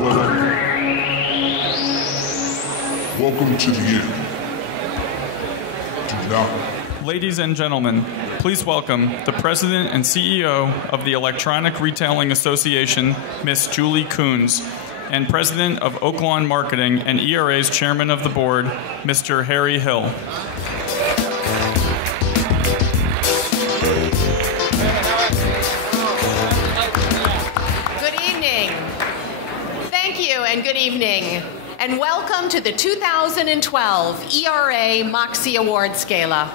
Welcome to the end. Do not. Ladies and gentlemen, please welcome the President and CEO of the Electronic Retailing Association, Ms. Julie Coons, and President of Oaklawn Marketing and ERA's Chairman of the Board, Mr. Harry Hill. And good evening, and welcome to the 2012 ERA Moxie Awards Gala.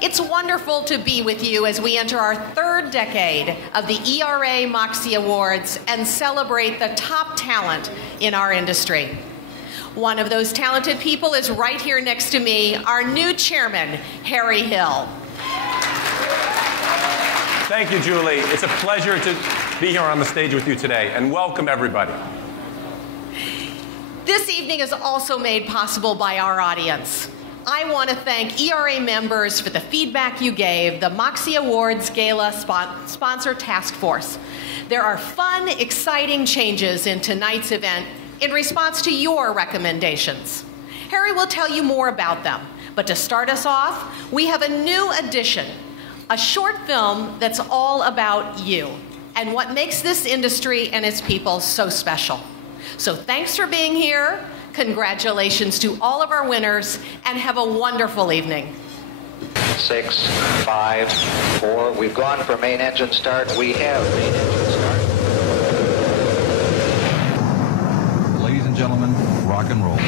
It's wonderful to be with you as we enter our third decade of the ERA Moxie Awards and celebrate the top talent in our industry. One of those talented people is right here next to me, our new chairman, Harry Hill. Thank you, Julie. It's a pleasure to be here on the stage with you today, and welcome everybody. This evening is also made possible by our audience. I want to thank ERA members for the feedback you gave the Moxie Awards Gala Sponsor Task Force. There are fun, exciting changes in tonight's event in response to your recommendations. Harry will tell you more about them, but to start us off, we have a new addition, a short film that's all about you and what makes this industry and its people so special. So thanks for being here, congratulations to all of our winners, and have a wonderful evening. 6, 5, 4, we've gone for main engine start. We have main engine start. Ladies and gentlemen, rock and roll.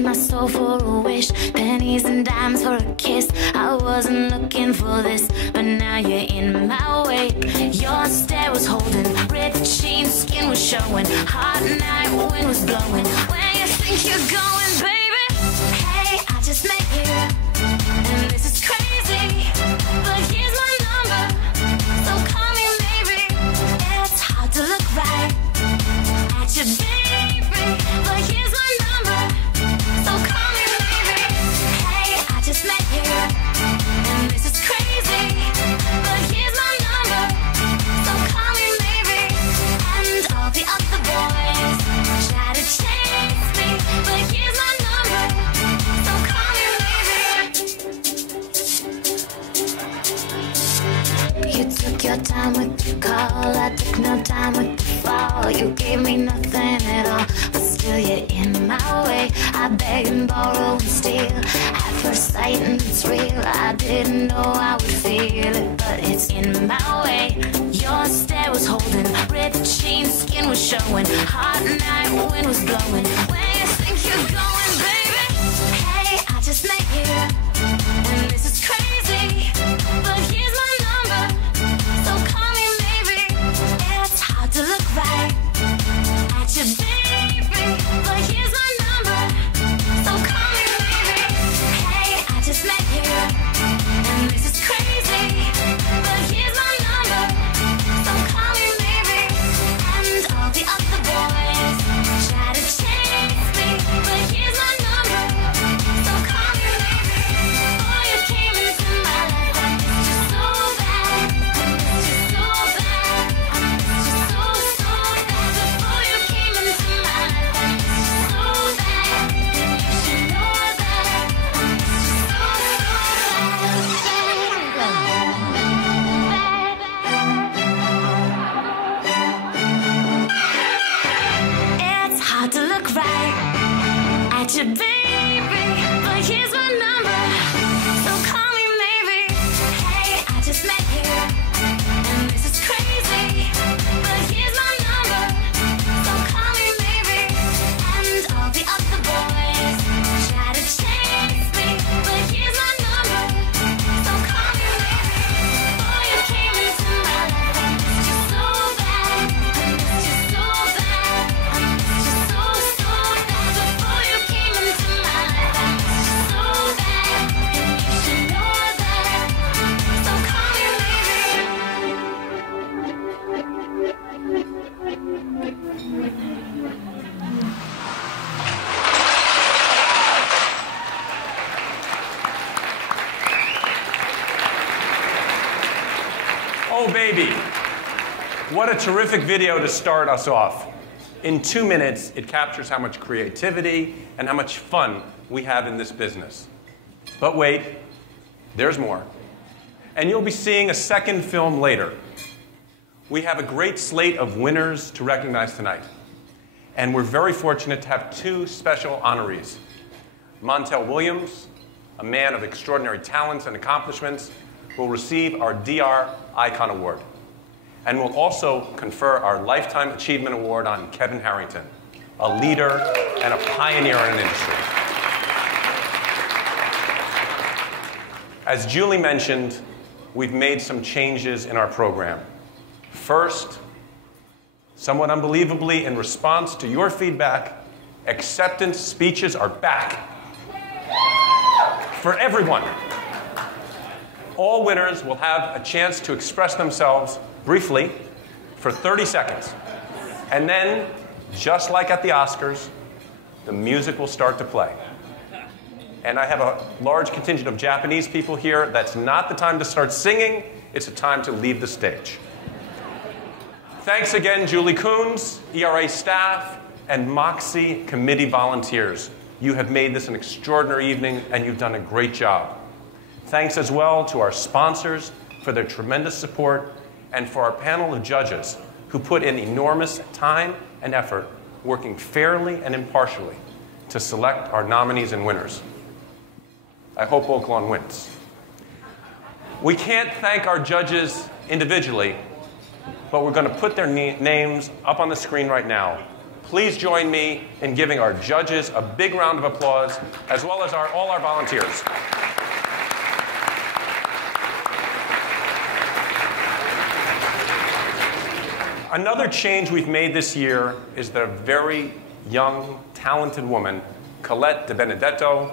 My soul for a wish, pennies and dimes for a kiss. I wasn't looking for this, but now you're in my way. Your stare was holding, red jeans, skin was showing, hot night wind was blowing. Where you think you're going, baby? Hey, I just met you, and this is crazy, but here's my number, so call me maybe. It's hard to look right at you, baby, but here's my number. So call me maybe. Hey, I just met you, and this is crazy, but here's my number. So call me maybe. And all the other boys try to chase me, but here's my number. So call me maybe. You took your time with the call, I took no time with the fall. You gave me nothing at all, but still you're in my way. I beg and borrow and steal at first sight, and it's real. I didn't know I would feel it, but it's in my way. Your stare was holding, red jeans, skin was showing, hot night wind was blowing. Where you think you're going, baby? Hey, I just met you, and this is crazy, but here's my number, so call me maybe. It's hard to look right at you, baby, but here's my number. So call me maybe. Hey, I just met you, and this is crazy, but here's my number. So call me maybe. And all the other boys try to chase me, but here's my number. So call me maybe. Before you came into my life, I missed you so bad. I missed you so bad. I missed you so bad. Before you came into my life, I missed you so bad. You should know that I missed you so bad. It's hard to look right at you, baby, but here's my number, so call me maybe. Hey, I just met you, and this is crazy, but here's my number, so call me maybe. And all the other boys try to chase me, but here's my number, so call me maybe. Before you came into my life, I missed you so bad. I missed you so bad. I missed you so bad. Before you came into What a terrific video to start us off. In 2 minutes, it captures how much creativity and how much fun we have in this business. But wait, there's more. And you'll be seeing a second film later. We have a great slate of winners to recognize tonight. And we're very fortunate to have 2 special honorees. Montel Williams, a man of extraordinary talents and accomplishments, will receive our DR Icon Award. And we'll also confer our Lifetime Achievement Award on Kevin Harrington, a leader and a pioneer in an industry. As Julie mentioned, we've made some changes in our program. First, somewhat unbelievably, in response to your feedback, acceptance speeches are back. For everyone. All winners will have a chance to express themselves briefly for 30 seconds. And then, just like at the Oscars, the music will start to play. And I have a large contingent of Japanese people here. That's not the time to start singing. It's a time to leave the stage. Thanks again, Julie Coons, ERA staff, and Moxie committee volunteers. You have made this an extraordinary evening, and you've done a great job. Thanks as well to our sponsors for their tremendous support, and for our panel of judges who put in enormous time and effort working fairly and impartially to select our nominees and winners. I hope Oaklawn wins. We can't thank our judges individually, but we're going to put their names up on the screen right now. Please join me in giving our judges a big round of applause, as well as all our volunteers. Another change we've made this year is that a very young, talented woman, Colette De Benedetto,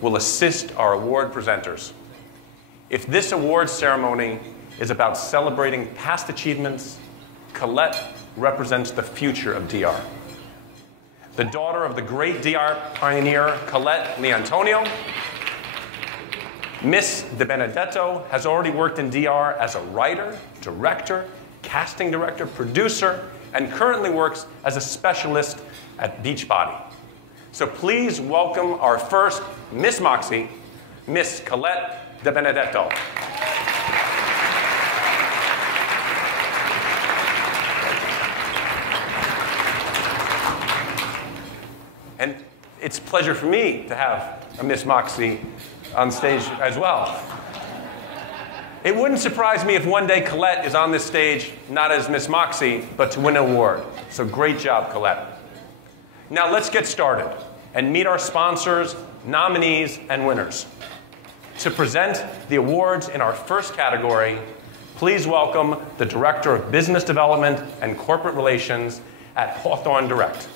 will assist our award presenters. If this awards ceremony is about celebrating past achievements, Colette represents the future of DR. The daughter of the great DR pioneer, Colette Leantonio, Miss De Benedetto has already worked in DR as a writer, director, casting director, producer, and currently works as a specialist at Beachbody. So please welcome our first Miss Moxie, Miss Colette De Benedetto. And it's a pleasure for me to have a Miss Moxie on stage as well. It wouldn't surprise me if one day Colette is on this stage, not as Miss Moxie, but to win an award. So great job, Colette. Now let's get started and meet our sponsors, nominees, and winners. To present the awards in our first category, please welcome the Director of Business Development and Corporate Relations at Hawthorne Direct,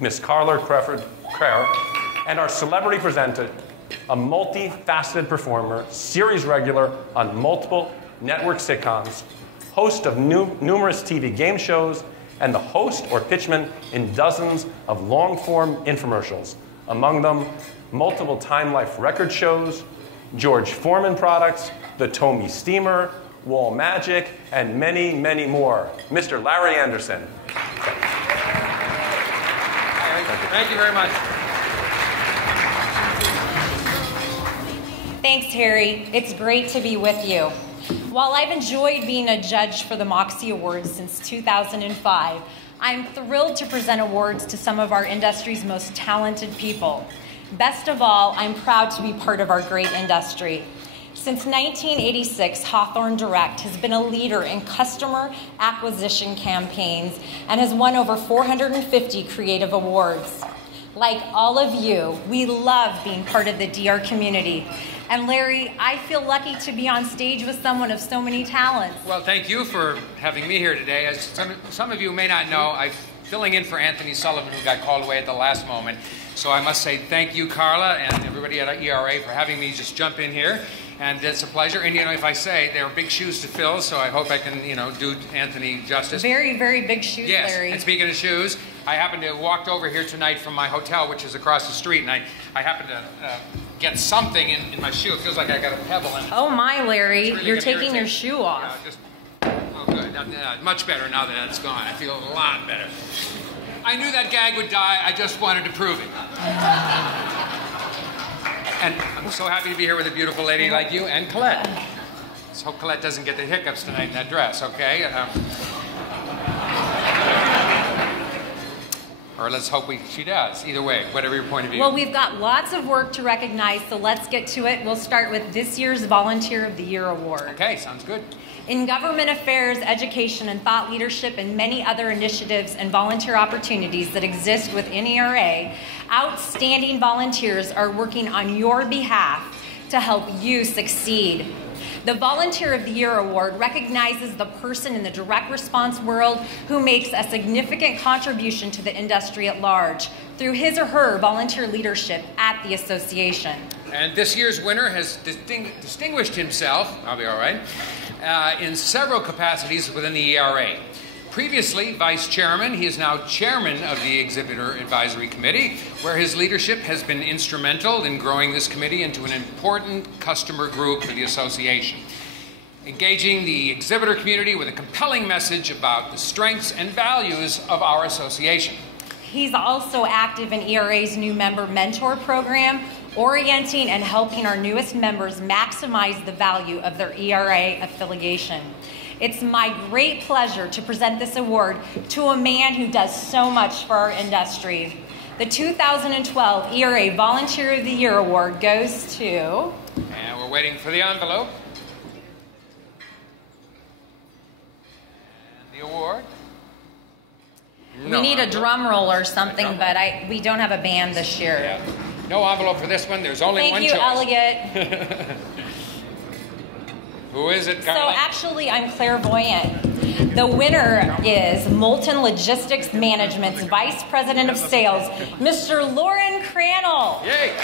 Ms. Carla Crawford, and our celebrity presenter, a multifaceted performer, series regular on multiple network sitcoms, host of numerous TV game shows, and the host or pitchman in dozens of long-form infomercials, among them multiple Time Life record shows, George Foreman products, the Tomy Steamer, Wall Magic, and many, many more. Mr. Larry Anderson. Thank you very much. Thanks, Harry. It's great to be with you. While I've enjoyed being a judge for the Moxie Awards since 2005, I'm thrilled to present awards to some of our industry's most talented people. Best of all, I'm proud to be part of our great industry. Since 1986, Hawthorne Direct has been a leader in customer acquisition campaigns and has won over 450 creative awards. Like all of you, we love being part of the DR community. And Larry, I feel lucky to be on stage with someone of so many talents. Well, thank you for having me here today. As some of you may not know, I'm filling in for Anthony Sullivan, who got called away at the last moment. So I must say thank you, Carla, and everybody at ERA for having me just jump in here. And it's a pleasure. And, you know, if I say, there are big shoes to fill, so I hope I can, you know, do Anthony justice. Very, very big shoes, yes. Larry. And speaking of shoes, I happened to walk over here tonight from my hotel, which is across the street, and I happened to get something in my shoe. It feels like I got a pebble in it. Oh, my, Larry. Really You're taking irritate. your shoe off. Yeah, just, oh, good. much better now that that's gone. I feel a lot better. I knew that gag would die. I just wanted to prove it. And I'm so happy to be here with a beautiful lady like you and Colette. Let's hope Colette doesn't get the hiccups tonight in that dress, okay? Or let's hope she does. Either way, whatever your point of view. Well, we've got lots of work to recognize, so let's get to it. We'll start with this year's Volunteer of the Year Award. Okay, sounds good. In government affairs, education, and thought leadership, and many other initiatives and volunteer opportunities that exist within ERA, outstanding volunteers are working on your behalf to help you succeed. The Volunteer of the Year Award recognizes the person in the direct response world who makes a significant contribution to the industry at large through his or her volunteer leadership at the association. And this year's winner has distinguished himself, I'll be all right, in several capacities within the ERA. Previously vice chairman, he is now chairman of the Exhibitor Advisory Committee, where his leadership has been instrumental in growing this committee into an important customer group for the association, engaging the exhibitor community with a compelling message about the strengths and values of our association. He's also active in ERA's new member mentor program, orienting and helping our newest members maximize the value of their ERA affiliation. It's my great pleasure to present this award to a man who does so much for our industry. The 2012 ERA Volunteer of the Year Award goes to... And we're waiting for the envelope. And the award? We need a drum roll or something, but we don't have a band this year. Yeah. No envelope for this one. There's only one choice. Thank you, Elliot. Who is it, Carla? So actually, I'm clairvoyant. The winner is Molten Logistics Management's Vice President of Sales, Mr. Lauren Crannell. Yay!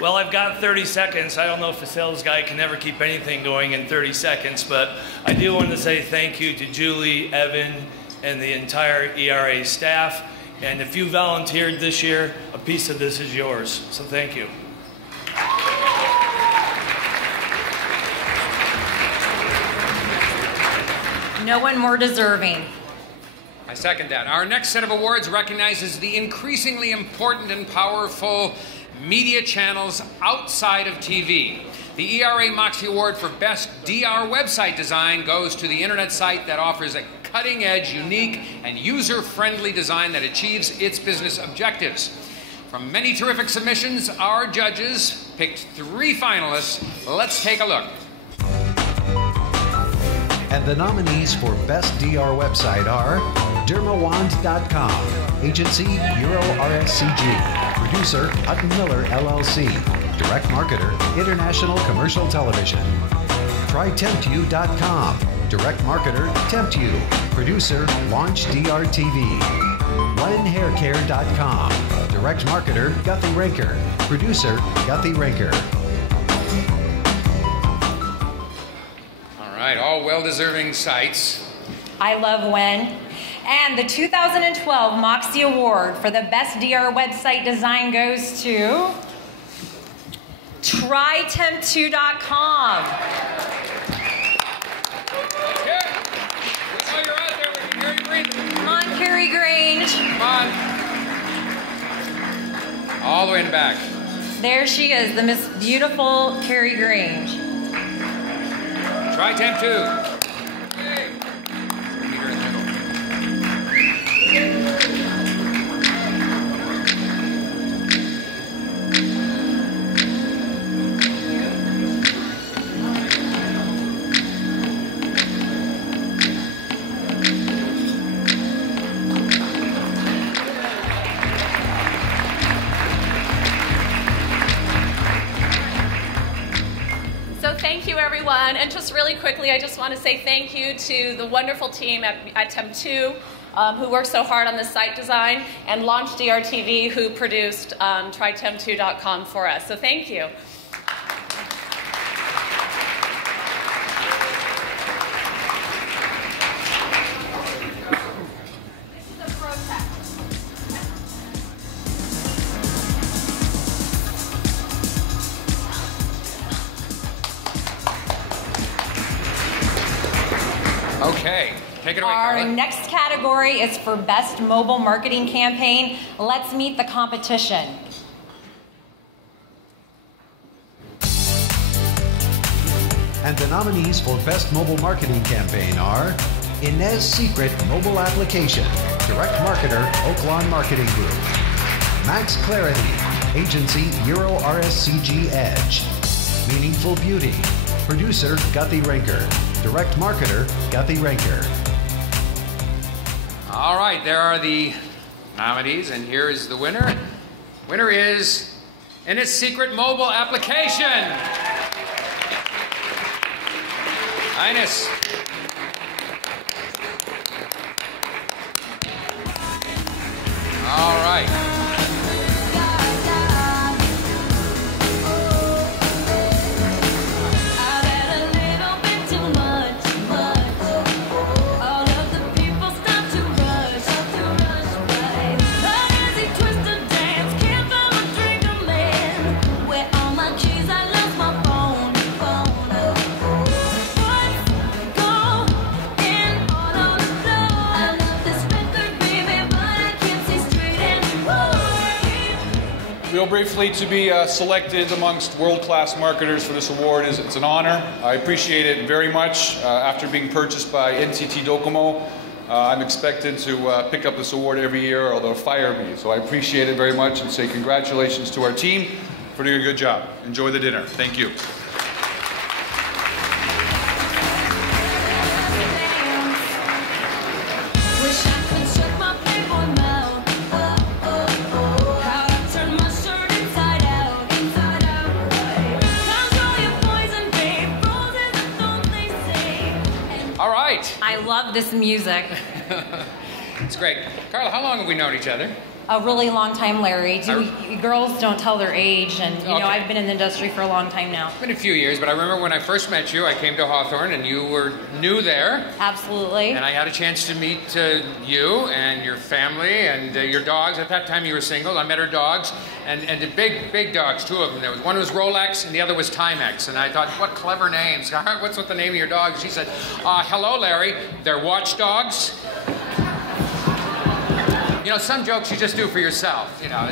Well, I've got 30 seconds. I don't know if a sales guy can ever keep anything going in 30 seconds, but I do want to say thank you to Julie, Evan, and the entire ERA staff. And if you volunteered this year, a piece of this is yours. So thank you. No one more deserving. I second that. Our next set of awards recognizes the increasingly important and powerful media channels outside of TV. The ERA Moxie Award for Best DR Website Design goes to the internet site that offers a cutting-edge, unique, and user-friendly design that achieves its business objectives. From many terrific submissions, our judges picked 3 finalists. Let's take a look. And the nominees for Best DR Website are Dermawand.com, Agency Euro RSCG, Producer Hutton Miller LLC, Direct Marketer International Commercial Television. TryTemptYou.com, Direct Marketer TemptYou, Producer Launch DRTV. OneHairCare.com, Direct Marketer Guthrie Raker, Producer Guthrie Raker. All right, all well-deserving sites. I love when. And the 2012 Moxie Award for the Best DR Website Design goes to TryTemptYou.com. Yeah. We know you're out there. We can hear you breathing. Come on, Carrie Grange. Come on. All the way in the back. There she is, the Miss Beautiful Carrie Grange. TryTemptYou. And just really quickly, I just want to say thank you to the wonderful team at TemptYou, who worked so hard on the site design, and Launch DRTV, who produced TriTem2.com for us. So thank you. Okay, take it away, Our Carla. next category is for Best Mobile Marketing Campaign. Let's meet the competition. And the nominees for Best Mobile Marketing Campaign are Inez Secret Mobile Application, Direct Marketer, Oaklawn Marketing Group. Max Clarity, Agency Euro RSCG Edge. Meaningful Beauty, Producer Guthrie Rinker, Direct Marketer Guthrie Rinker. All right, there are the nominees, and here is the winner. Winner is Inez Secret Mobile Application. Ines. All right. Real briefly, to be selected amongst world-class marketers for this award it's an honor. I appreciate it very much. After being purchased by NTT Docomo, I'm expected to pick up this award every year, or they'll fire me. So I appreciate it very much and say congratulations to our team for doing a good job. Enjoy the dinner. Thank you. I love this music. It's great. Carla, how long have we known each other? A really long time, Larry. Girls don't tell their age, and you know, I've been in the industry for a long time now. It's been a few years, but I remember when I first met you, I came to Hawthorne, and you were new there. Absolutely. And I had a chance to meet you and your family and your dogs. At that time, you were single. I met her dogs, and the big dogs, two of them. There was one was Rolex, and the other was Timex. And I thought, what clever names. What's with the name of your dogs? She said, hello, Larry. They're watchdogs. You know, some jokes you just do for yourself, you know.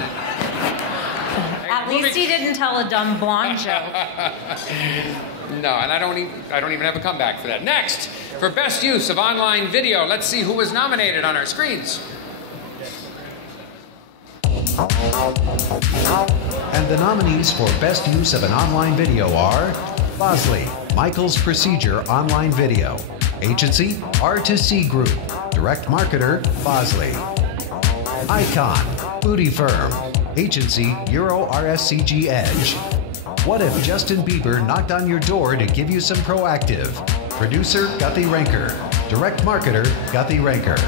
At least he didn't tell a dumb blonde joke. No, and I don't even have a comeback for that. Next, for best use of online video, let's see who was nominated on our screens. And the nominees for Best Use of an Online Video are Bosley, Michael's Procedure Online Video. Agency, R2C Group. Direct Marketer, Bosley. Icon, Booty Firm. Agency, Euro RSCG Edge. What if Justin Bieber knocked on your door to give you some proactive? Producer, Guthrie Rinker. Direct Marketer, Guthrie Rinker.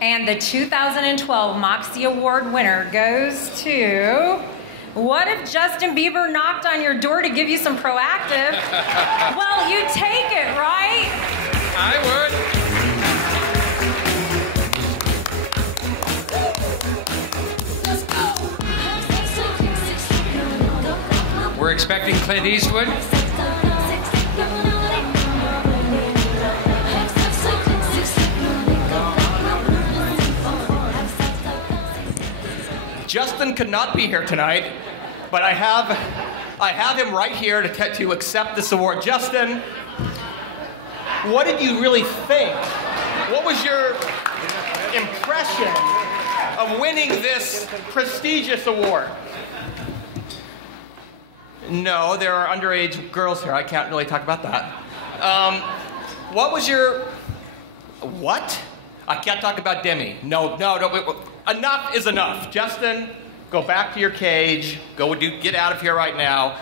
And the 2012 Moxie Award winner goes to... What if Justin Bieber knocked on your door to give you some proactive? Well, you take it, right? I would. We're expecting Clint Eastwood. Justin could not be here tonight, but I have him right here to accept this award. Justin, what did you really think? What was your impression of winning this prestigious award? No, there are underage girls here. I can't really talk about that. What was your... What? I can't talk about Demi. No. Enough is enough. Justin, go back to your cage. Get out of here right now.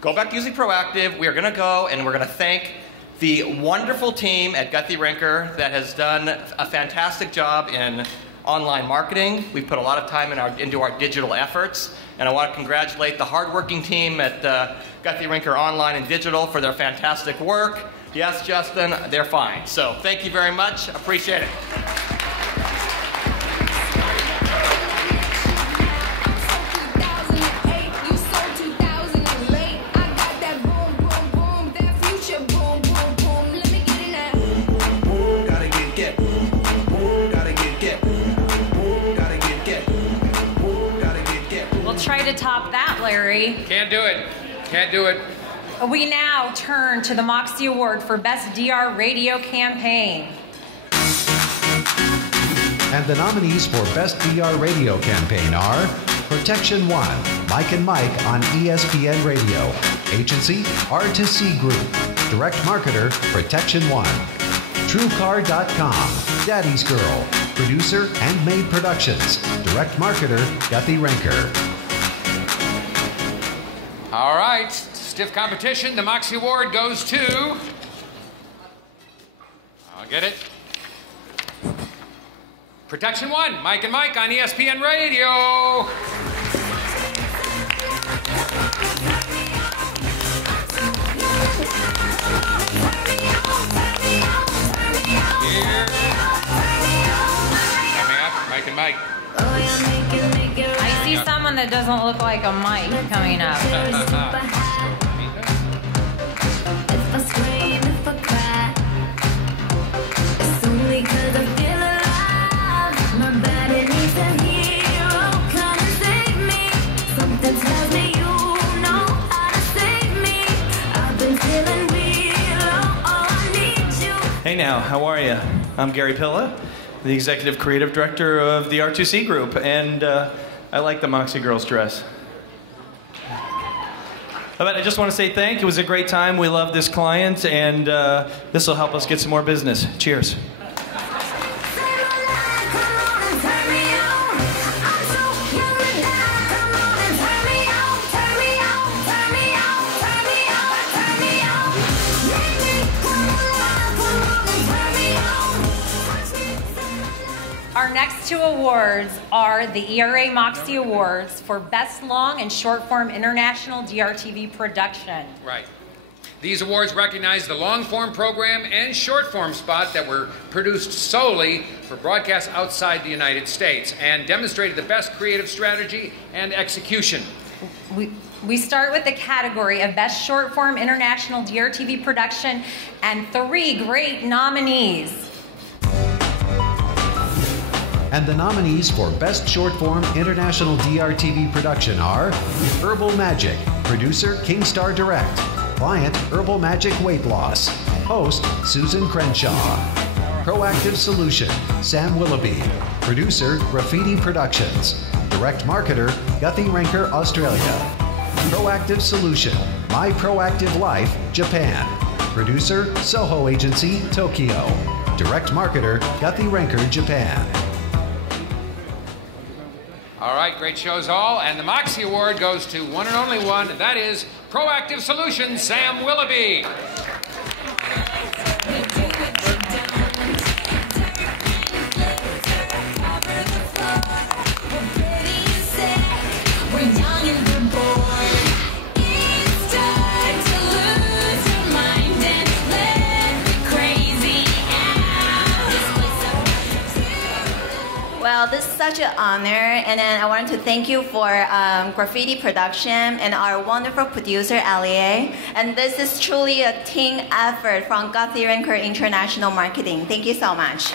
Go back to using Proactive. We are going to go and we're going to thank the wonderful team at Guthrie Rinker that has done a fantastic job in online marketing. We've put a lot of time into our digital efforts, and I want to congratulate the hardworking team at Guthrie Rinker Online and Digital for their fantastic work. Yes, Justin, they're fine. So thank you very much. Appreciate it. Try to top that, Larry. Can't do it. Can't do it. We now turn to the Moxie Award for Best DR Radio Campaign. And the nominees for Best DR Radio Campaign are Protection One, Mike and Mike on ESPN Radio. Agency, R2C Group. Direct marketer, Protection One. TrueCar.com, Daddy's Girl. Producer, Handmade Productions. Direct marketer, Guthrie Rinker. All right, stiff competition. The Moxie Award goes to... I'll get it. Protection One, Mike and Mike on ESPN Radio. Here. Coming up, Mike and Mike. I see someone that doesn't look like a Mike coming up. Hey now, how are you? I'm Gary Pilla, the Executive Creative Director of the R2C Group, and I like the Moxie Girls dress. But I just want to say thank you. It was a great time. We love this client, and this will help us get some more business. Cheers. Our next two awards are the ERA Moxie Awards for Best Long and Short Form International DRTV Production. Right. These awards recognize the long-form program and short-form spot that were produced solely for broadcast outside the United States and demonstrated the best creative strategy and execution. We start with the category of Best Short Form International DRTV Production and 3 great nominees. And the nominees for Best Short-Form International DRTV Production are Herbal Magic, producer Kingstar Direct, client Herbal Magic Weight Loss, host Susan Crenshaw, Proactive Solution, Sam Willoughby, producer Graffiti Productions, direct marketer Guthrie Rinker Australia, Proactive Solution, My Proactive Life, Japan, producer Soho Agency, Tokyo, direct marketer Guthrie Rinker, Japan. All right, great shows all, and the Moxie Award goes to one and only one, and that is Proactive Solutions, Sam Willoughby. Well, this is such an honor, and then I wanted to thank you for Graffiti Production and our wonderful producer, Alia. And this is truly a team effort from Guthrie Rinker International Marketing. Thank you so much.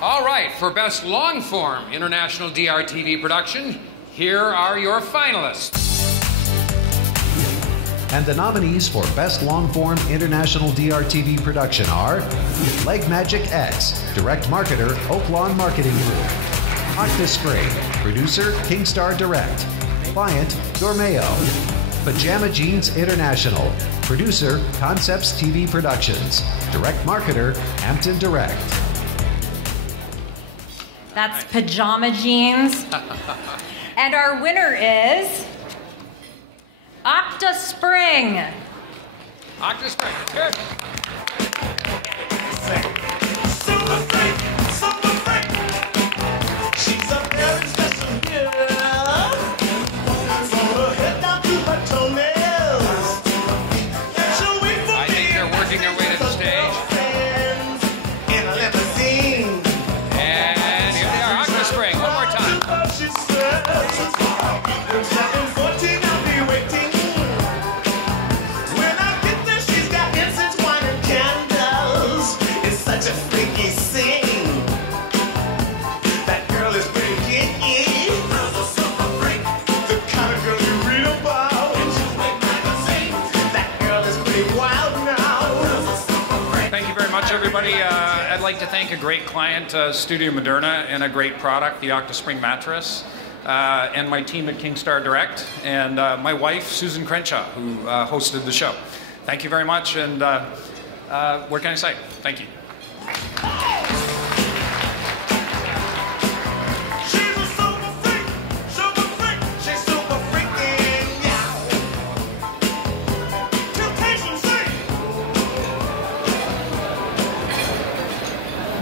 All right, for Best Long-Form International DRTV Production, here are your finalists. And the nominees for Best Long-Form International DRTV Production are Leg Magic X, direct marketer Oaklawn Marketing Group, Octa Spray, producer Kingstar Direct, client Dormeo, Pajama Jeans International, producer Concepts TV Productions, direct marketer Hampton Direct. That's Pajama Jeans. And our winner is Octa Spring. Octa Spring, good. She's a very special girl. From her head down to her toenails. I think they're working their way to the stage. In a limousine. And here they are, Octa Spring, one more time. She says, 7:14, I'll be waiting. When I get there, she's got incense, wine, and candles. It's such a freaky scene. That girl is pretty kinky. The kind of girl you read about. That girl is pretty wild now. Thank you very much, everybody. I'd like to thank a great client, Studio Moderna, and a great product, the Octa Spring mattress, and my team at Kingstar Direct, and my wife, Susan Crenshaw, who hosted the show. Thank you very much, and what can I say? Thank you.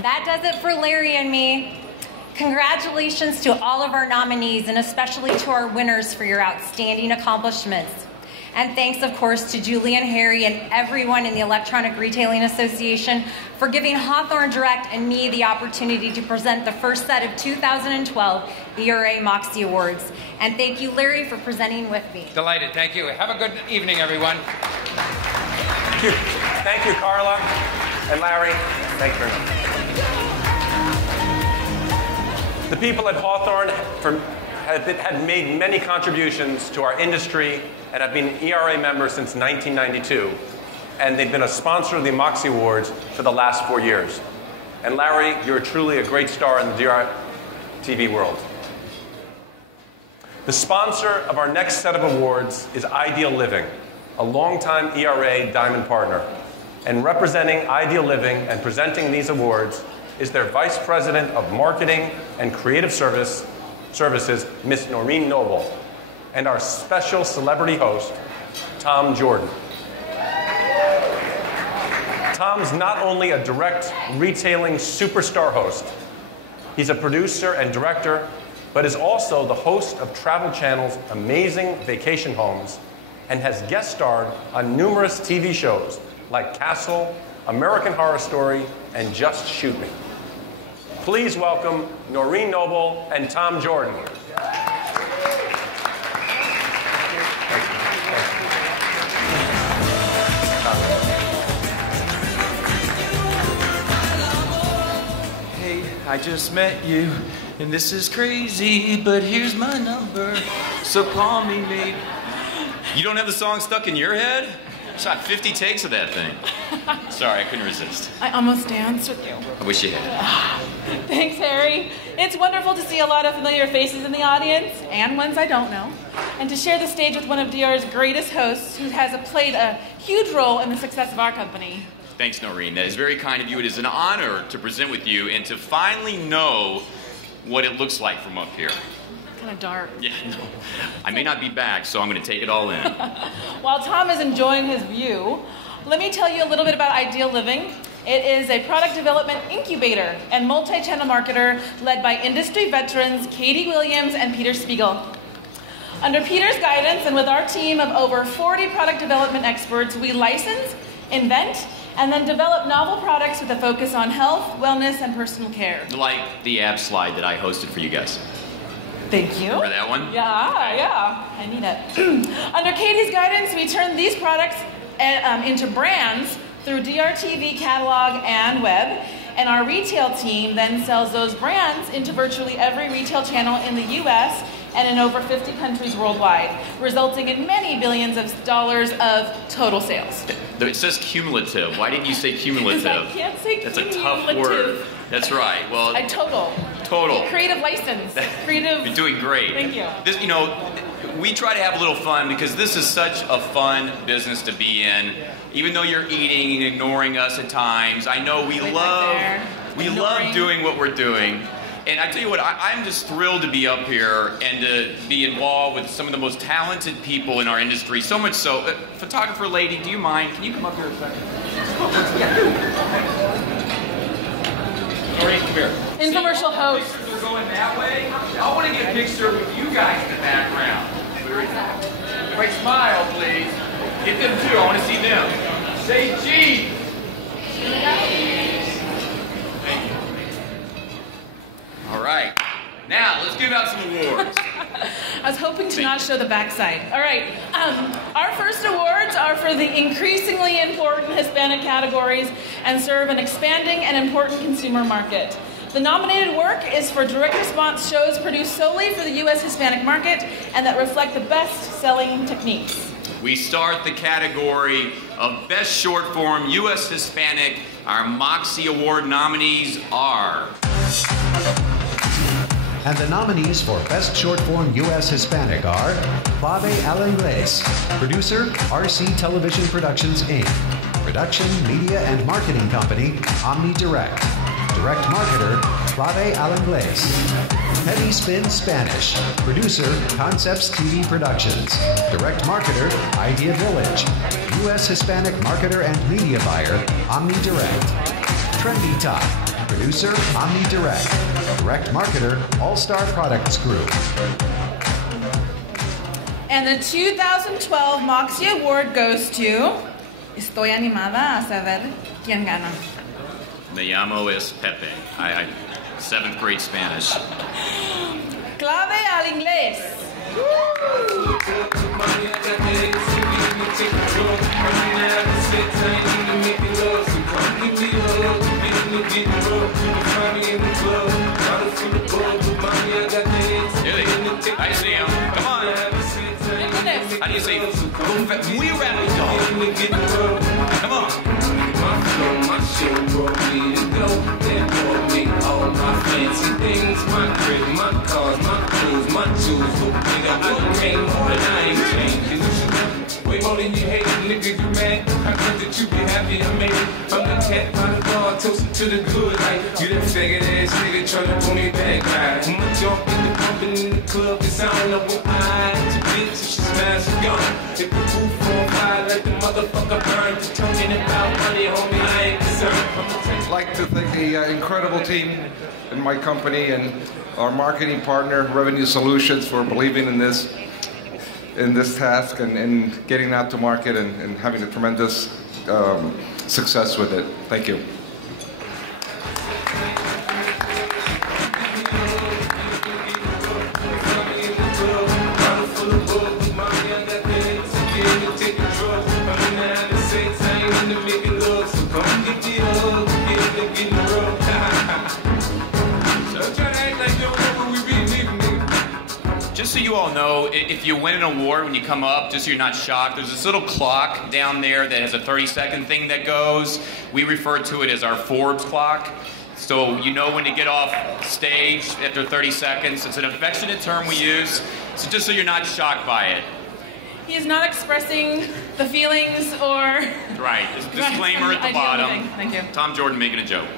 That does it for Larry and me. Congratulations to all of our nominees and especially to our winners for your outstanding accomplishments. And thanks, of course, to Julie and Harry and everyone in the Electronic Retailing Association for giving Hawthorne Direct and me the opportunity to present the first set of 2012 ERA Moxie Awards. And thank you, Larry, for presenting with me. Delighted, thank you. Have a good evening, everyone. Thank you. Thank you, Carla and Larry. Thank you very much. The people at Hawthorne had made many contributions to our industry and have been ERA members since 1992. And they've been a sponsor of the Moxie Awards for the last 4 years. And Larry, you're truly a great star in the DRTV world. The sponsor of our next set of awards is Ideal Living, a longtime ERA Diamond partner. And representing Ideal Living and presenting these awards is their Vice President of Marketing and Creative Services, Miss Noreen Noble, and our special celebrity host, Tom Jordan. Tom's not only a direct retailing superstar host, he's a producer and director, but is also the host of Travel Channel's Amazing Vacation Homes and has guest starred on numerous TV shows like Castle, American Horror Story, and Just Shoot Me. Please welcome Noreen Noble and Tom Jordan. Hey, I just met you, and this is crazy, but here's my number, so call me maybe. You don't have the song stuck in your head? Shot 50 takes of that thing. Sorry, I couldn't resist. I almost danced with you. I wish you had. Thanks, Harry. It's wonderful to see a lot of familiar faces in the audience, and ones I don't know, and to share the stage with one of DR's greatest hosts who has played a huge role in the success of our company. Thanks, Noreen. That is very kind of you. It is an honor to present with you and to finally know what it looks like from up here. Kind of dark. Yeah, no. I may not be back, so I'm going to take it all in. While Tom is enjoying his view, let me tell you a little bit about Ideal Living. It is a product development incubator and multi-channel marketer led by industry veterans Katie Williams and Peter Spiegel. Under Peter's guidance and with our team of over 40 product development experts, we license, invent, and then develop novel products with a focus on health, wellness, and personal care. Like the ab slide that I hosted for you guys. Thank you. Remember that one? Yeah, I need it. Under Katie's guidance, we turn these products into brands through DRTV catalog and web, and our retail team then sells those brands into virtually every retail channel in the U.S. and in over 50 countries worldwide, resulting in many billions of dollars of total sales. It says cumulative. Why didn't you say cumulative? I can't say That's cumulative. a tough word. That's right. Well, Total. Creative license. Creative. You're doing great. Thank you. This, we try to have a little fun because this is such a fun business to be in. Even though you're eating and ignoring us at times, I know we love doing what we're doing. And I tell you what, I'm just thrilled to be up here and to be involved with some of the most talented people in our industry. So much so, photographer lady, do you mind? Can you come up here a second? Lorraine, come here. Infomercial host. We're going that way. I want to get a picture with you guys in the background. Everybody smile, please. Get them too. I want to see them. Say cheese. Thank you. All right. Now, let's give out some awards. I was hoping to not show the backside. All right. Our first awards are for the increasingly important Hispanic categories and serve an expanding and important consumer market. The nominated work is for direct response shows produced solely for the U.S. Hispanic market and that reflect the best-selling techniques. We start the category of Best Short Form U.S. Hispanic. Our Moxie Award nominees are... And the nominees for Best Short Form U.S. Hispanic are Clave Al Inglés, producer, RC Television Productions, Inc., production, media, and marketing company, OmniDirect, direct marketer, Clave Al Inglés, Heavy Spin Spanish, producer, Concepts TV Productions, direct marketer, Idea Village, U.S. Hispanic marketer and media buyer, OmniDirect, Trendy Top, producer, OmniDirect, direct marketer, All Star Products Group. And the 2012 Moxie Award goes to... Estoy animada a saber quién gana. Me llamo es Pepe. I 7th grade Spanish. Clave Al Inglés. I see him. Come on. How do you say muy rápido? Come on. My show brought me to go. That brought me all my fancy things. My crib, my cars, my clothes, my jewels. So big I came more than I ain't changed. Way more than you hate, nigga, you mad. How come that you be happy I made it? I'm the cat by the bar, toasting to the good life. You that faggot ass nigga tryna pull me back, right? My jump in the pumping in the club, it's I don't know what I to bitch if she smash she gone. If the roof on fire, let the motherfucker burn. Just talking about money, homie, I ain't concerned. I'd like to thank the incredible team in my company and our marketing partner, Revenue Solutions, for believing in this task and getting out to market and having a tremendous success with it. Thank you. Just so you all know, if you win an award when you come up, just so you're not shocked, there's this little clock down there that has a 30-second thing that goes. We refer to it as our Forbes clock. So you know when to get off stage after 30 seconds. It's an affectionate term we use, so just so you're not shocked by it. He is not expressing the feelings or... Right, disclaimer at the bottom. Thank you. Tom Jordan making a joke.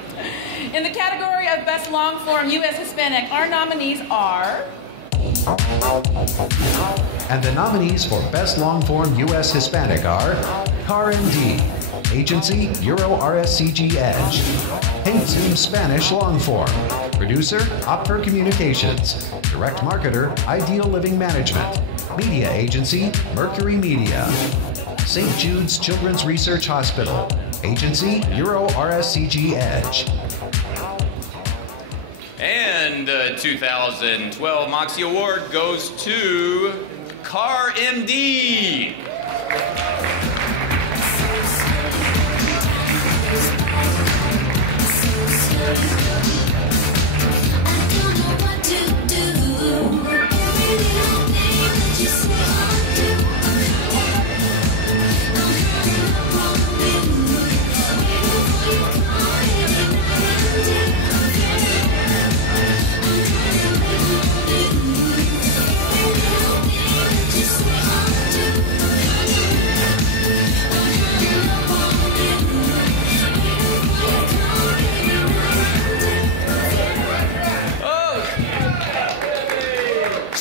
In the category of Best Long Form U.S. Hispanic, our nominees are... And the nominees for Best Long Form U.S. Hispanic are CAR-MD, Agency Euro RSCG Edge, Paint Zoom Spanish Long Form, producer Opfer Communications, direct marketer Ideal Living Management, media agency Mercury Media, St. Jude's Children's Research Hospital, Agency Euro RSCG Edge. And the 2012 Moxie Award goes to CAR-MD.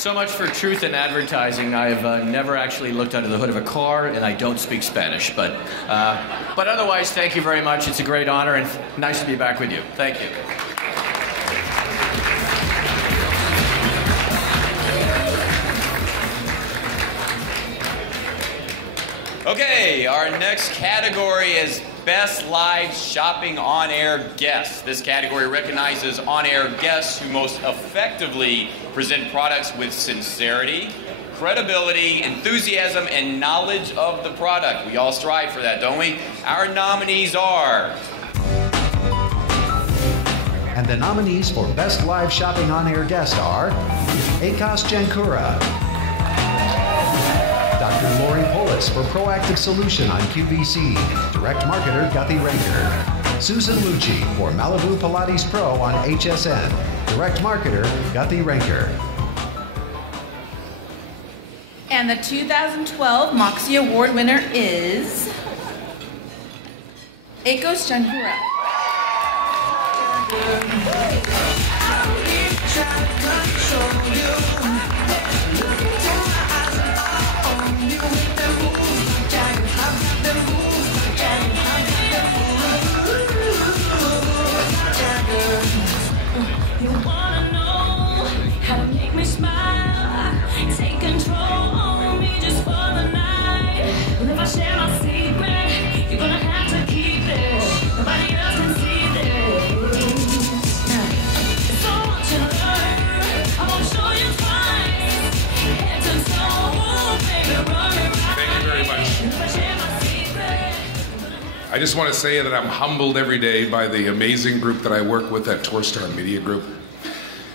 So much for truth in advertising. I've never actually looked under the hood of a car, and I don't speak Spanish. But otherwise, thank you very much. It's a great honor, and nice to be back with you. Thank you. Okay, our next category is Best Live Shopping On-Air Guests. This category recognizes on-air guests who most effectively present products with sincerity, credibility, enthusiasm, and knowledge of the product. We all strive for that, don't we? Our nominees are... And the nominees for Best Live Shopping On-Air Guest are Akos Jankura, Dr. Lori Polis for Proactive Solution on QVC, Direct Marketer Guthrie Ranker, Susan Lucci for Malibu Pilates Pro on HSN, Direct Marketer Guthrie Ranker. And the 2012 Moxie Award winner is Akos Jankura. You wanna know how to make me smile? Take control on me just for the night. And if I share my secret, you're gonna have to keep it. Nobody else can see this. There's so much to learn. I won't show you twice. Head to toe, baby, run it right. Thank you very much. And if I share my secret. I just want to say that I'm humbled every day by the amazing group that I work with at Torstar Media Group.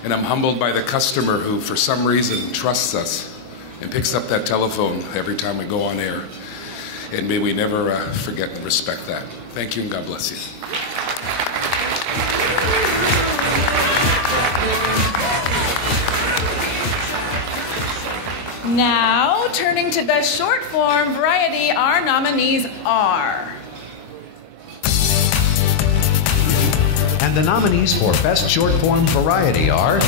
And I'm humbled by the customer who, for some reason, trusts us and picks up that telephone every time we go on air. And may we never forget and respect that. Thank you and God bless you. Now, turning to Best Short Form Variety, our nominees are... And the nominees for Best Short Form Variety are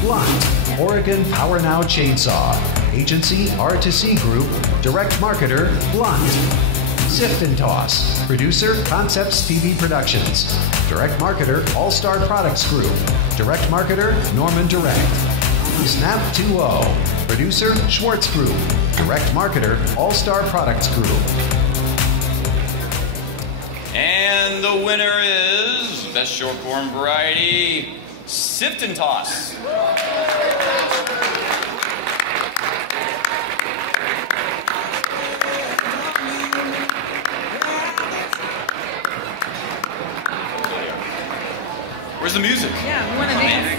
Blunt, Oregon Power Now Chainsaw, Agency R2C Group, Direct Marketer, Blunt, Sift and Toss, Producer Concepts TV Productions, Direct Marketer All-Star Products Group, Direct Marketer Norman Direct, Snap 2.0, Producer Schwartz Group, Direct Marketer All-Star Products Group. And the winner is Best Short Form Variety, Sift and Toss. Where's the music? Yeah, we want to dance.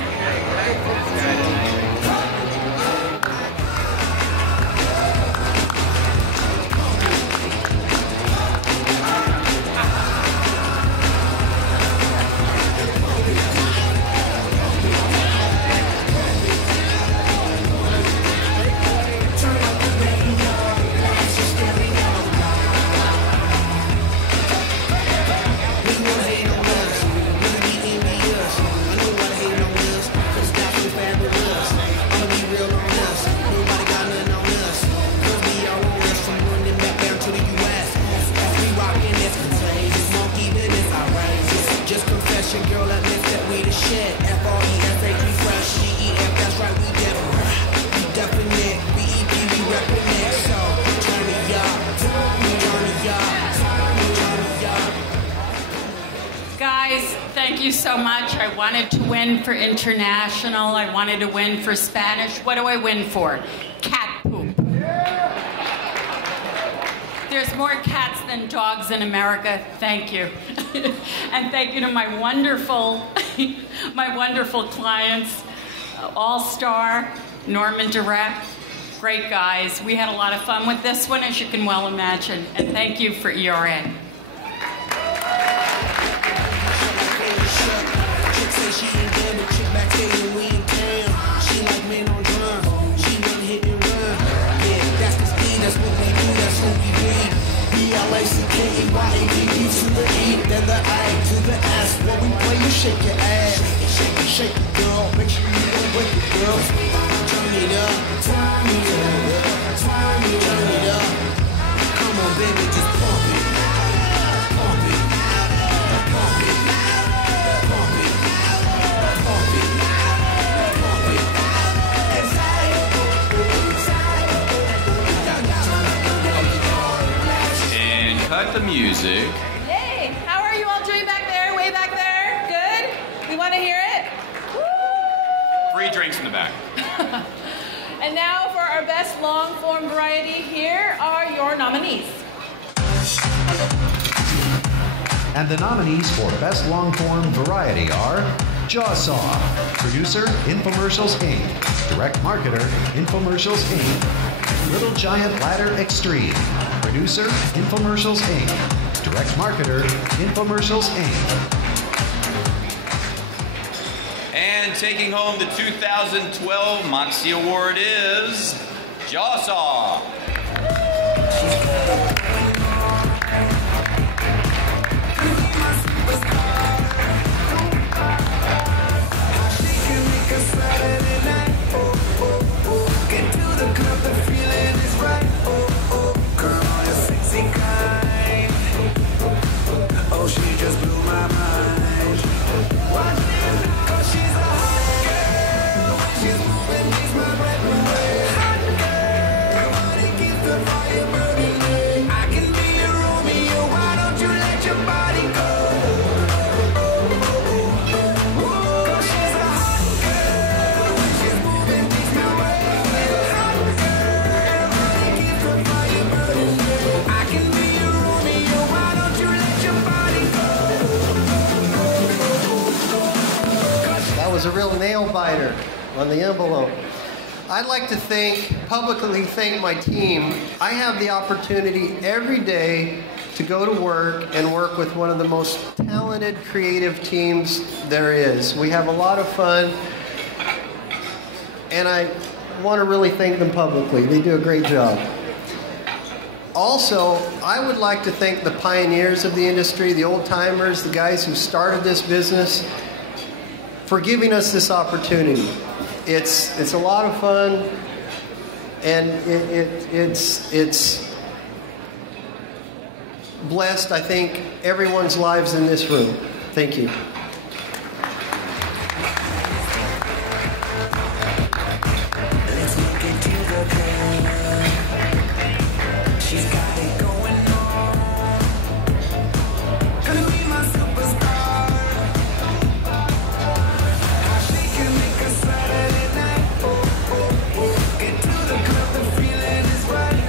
Thank you so much. I wanted to win for international. I wanted to win for Spanish. What do I win for? Cat poop. There's more cats than dogs in America. Thank you. And thank you to my wonderful clients, All-Star, Norman Direct, great guys. We had a lot of fun with this one, as you can well imagine. And thank you for ERA. She ain't dead, but chick back there and we in town. She like men on drum. She run, hit and run. Yeah, that's the speed, that's what we do, that's who we read. B-L-A-C-K-E-Y-A-D-E to the E, then the A to the S. When we play, you shake your ass. Shake it, girl. Make sure you don't break it, girl. Turn it it up. Turn it up. Turn it up. Come on, baby, just pump it. Pump it. Pump it. Pump it. Pump it. Pump it. And cut the music. Hey, how are you all doing back there? Way back there? Good? We want to hear it? Free drinks in the back. And now for our best long-form variety, here are your nominees. And the nominees for Best Long-Form Variety are Jawsaw, producer, Infomercials Inc., direct marketer, Infomercials Inc., Little Giant Ladder Extreme, producer, Infomercials Inc., direct marketer, Infomercials Inc. And taking home the 2012 Moxie Award is Jawsaw. Oh, she just blew my mind. Cause she's a hot girl. She's moving, makes my breath away. Hot girl, money keeps the fire burning. I can be a Romeo, why don't you let your body go? Cause she's a hot girl. She's moving, makes my breath away. Hot girl, money keeps the fire burning. I can be a Romeo, why don't you let your body go? That was a real nail biter on the envelope. I'd like to publicly thank my team. I have the opportunity every day to go to work and work with one of the most talented, creative teams there is. We have a lot of fun, and I want to really thank them publicly. They do a great job. Also, I would like to thank the pioneers of the industry, the old-timers, the guys who started this business, for giving us this opportunity. It's a lot of fun, and it's blessed, I think, everyone's lives in this room. Thank you. Let's look into the girl. She's got it going on. Gonna be my superstar. How she can make a Saturday night. Get to the club, the feeling is right.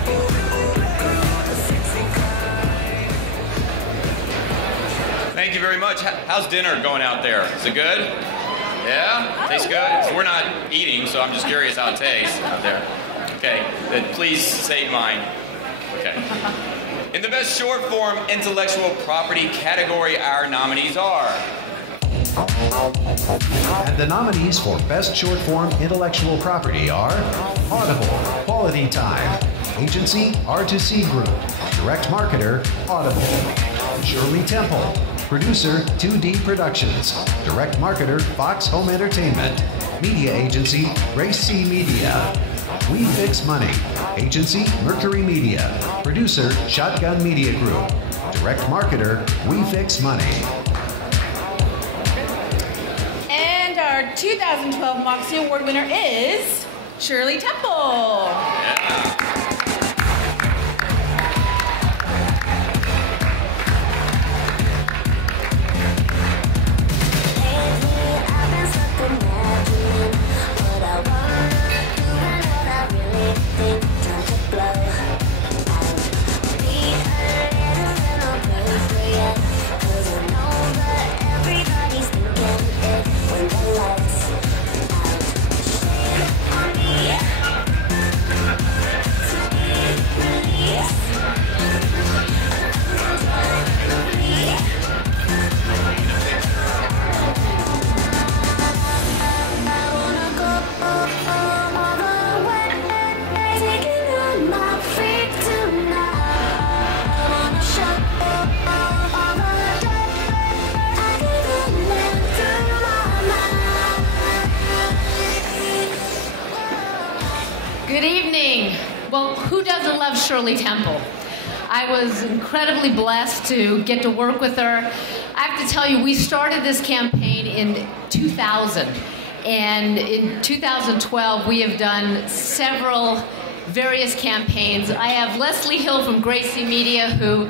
Girl, the sexy kind. Thank you very much. How's dinner going out there? Is it good? Yeah? Tastes good? We're not eating, so I'm just curious how it tastes out there. Okay, then please state mine. Okay. In the best short form intellectual property category, our nominees are And the nominees for Best Short Form Intellectual Property are Audible, Quality Time, Agency R2C Group, Direct Marketer, Audible, Shirley Temple, Producer 2D Productions, Direct Marketer Fox Home Entertainment, Media Agency Grace C Media, We Fix Money, Agency Mercury Media, Producer Shotgun Media Group, Direct Marketer We Fix Money. And our 2012 Moxie Award winner is Shirley Temple. doesn't love Shirley Temple? I was incredibly blessed to get to work with her. I have to tell you, we started this campaign in 2000. And in 2012, we have done several various campaigns. I have Leslie Hill from Gracie Media, who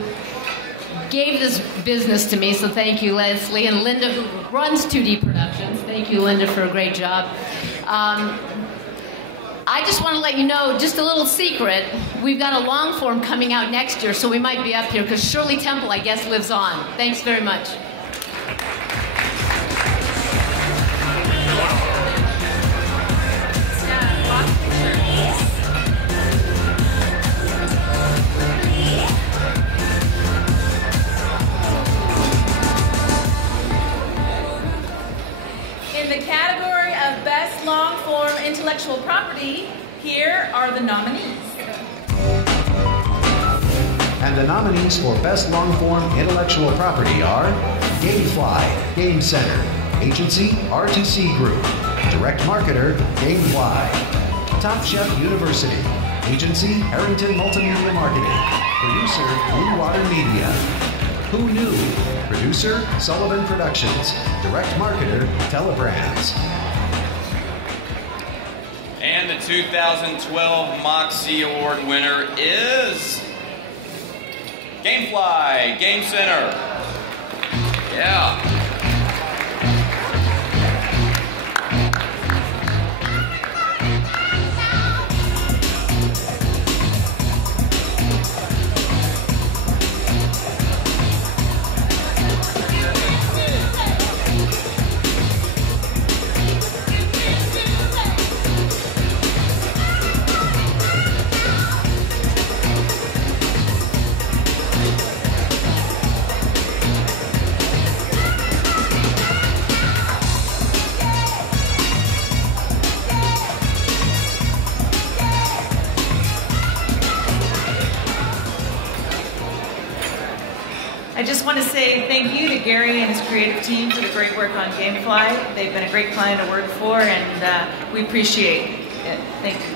gave this business to me, so thank you, Leslie. And Linda, who runs 2D Productions. Thank you, Linda, for a great job. I just want to let you know, just a little secret, we've got a long form coming out next year, so we might be up here, because Shirley Temple, I guess, lives on. Thanks very much. In the category of Best Long-Form Intellectual Property, here are the nominees. And the nominees for Best Long-Form Intellectual Property are Gamefly, Game Center, Agency, R2C Group, Direct Marketer, Gamefly, Top Chef University, Agency, Harrington Multimedia Marketing, Producer, Blue Water Media. Who Knew? Producer, Sullivan Productions. Direct Marketer, Telebrands. And the 2012 Moxie Award winner is Gamefly, Game Center. Yeah. I just want to say thank you to Gary and his creative team for the great work on Gamefly. They've been a great client to work for, and we appreciate it. Thank you.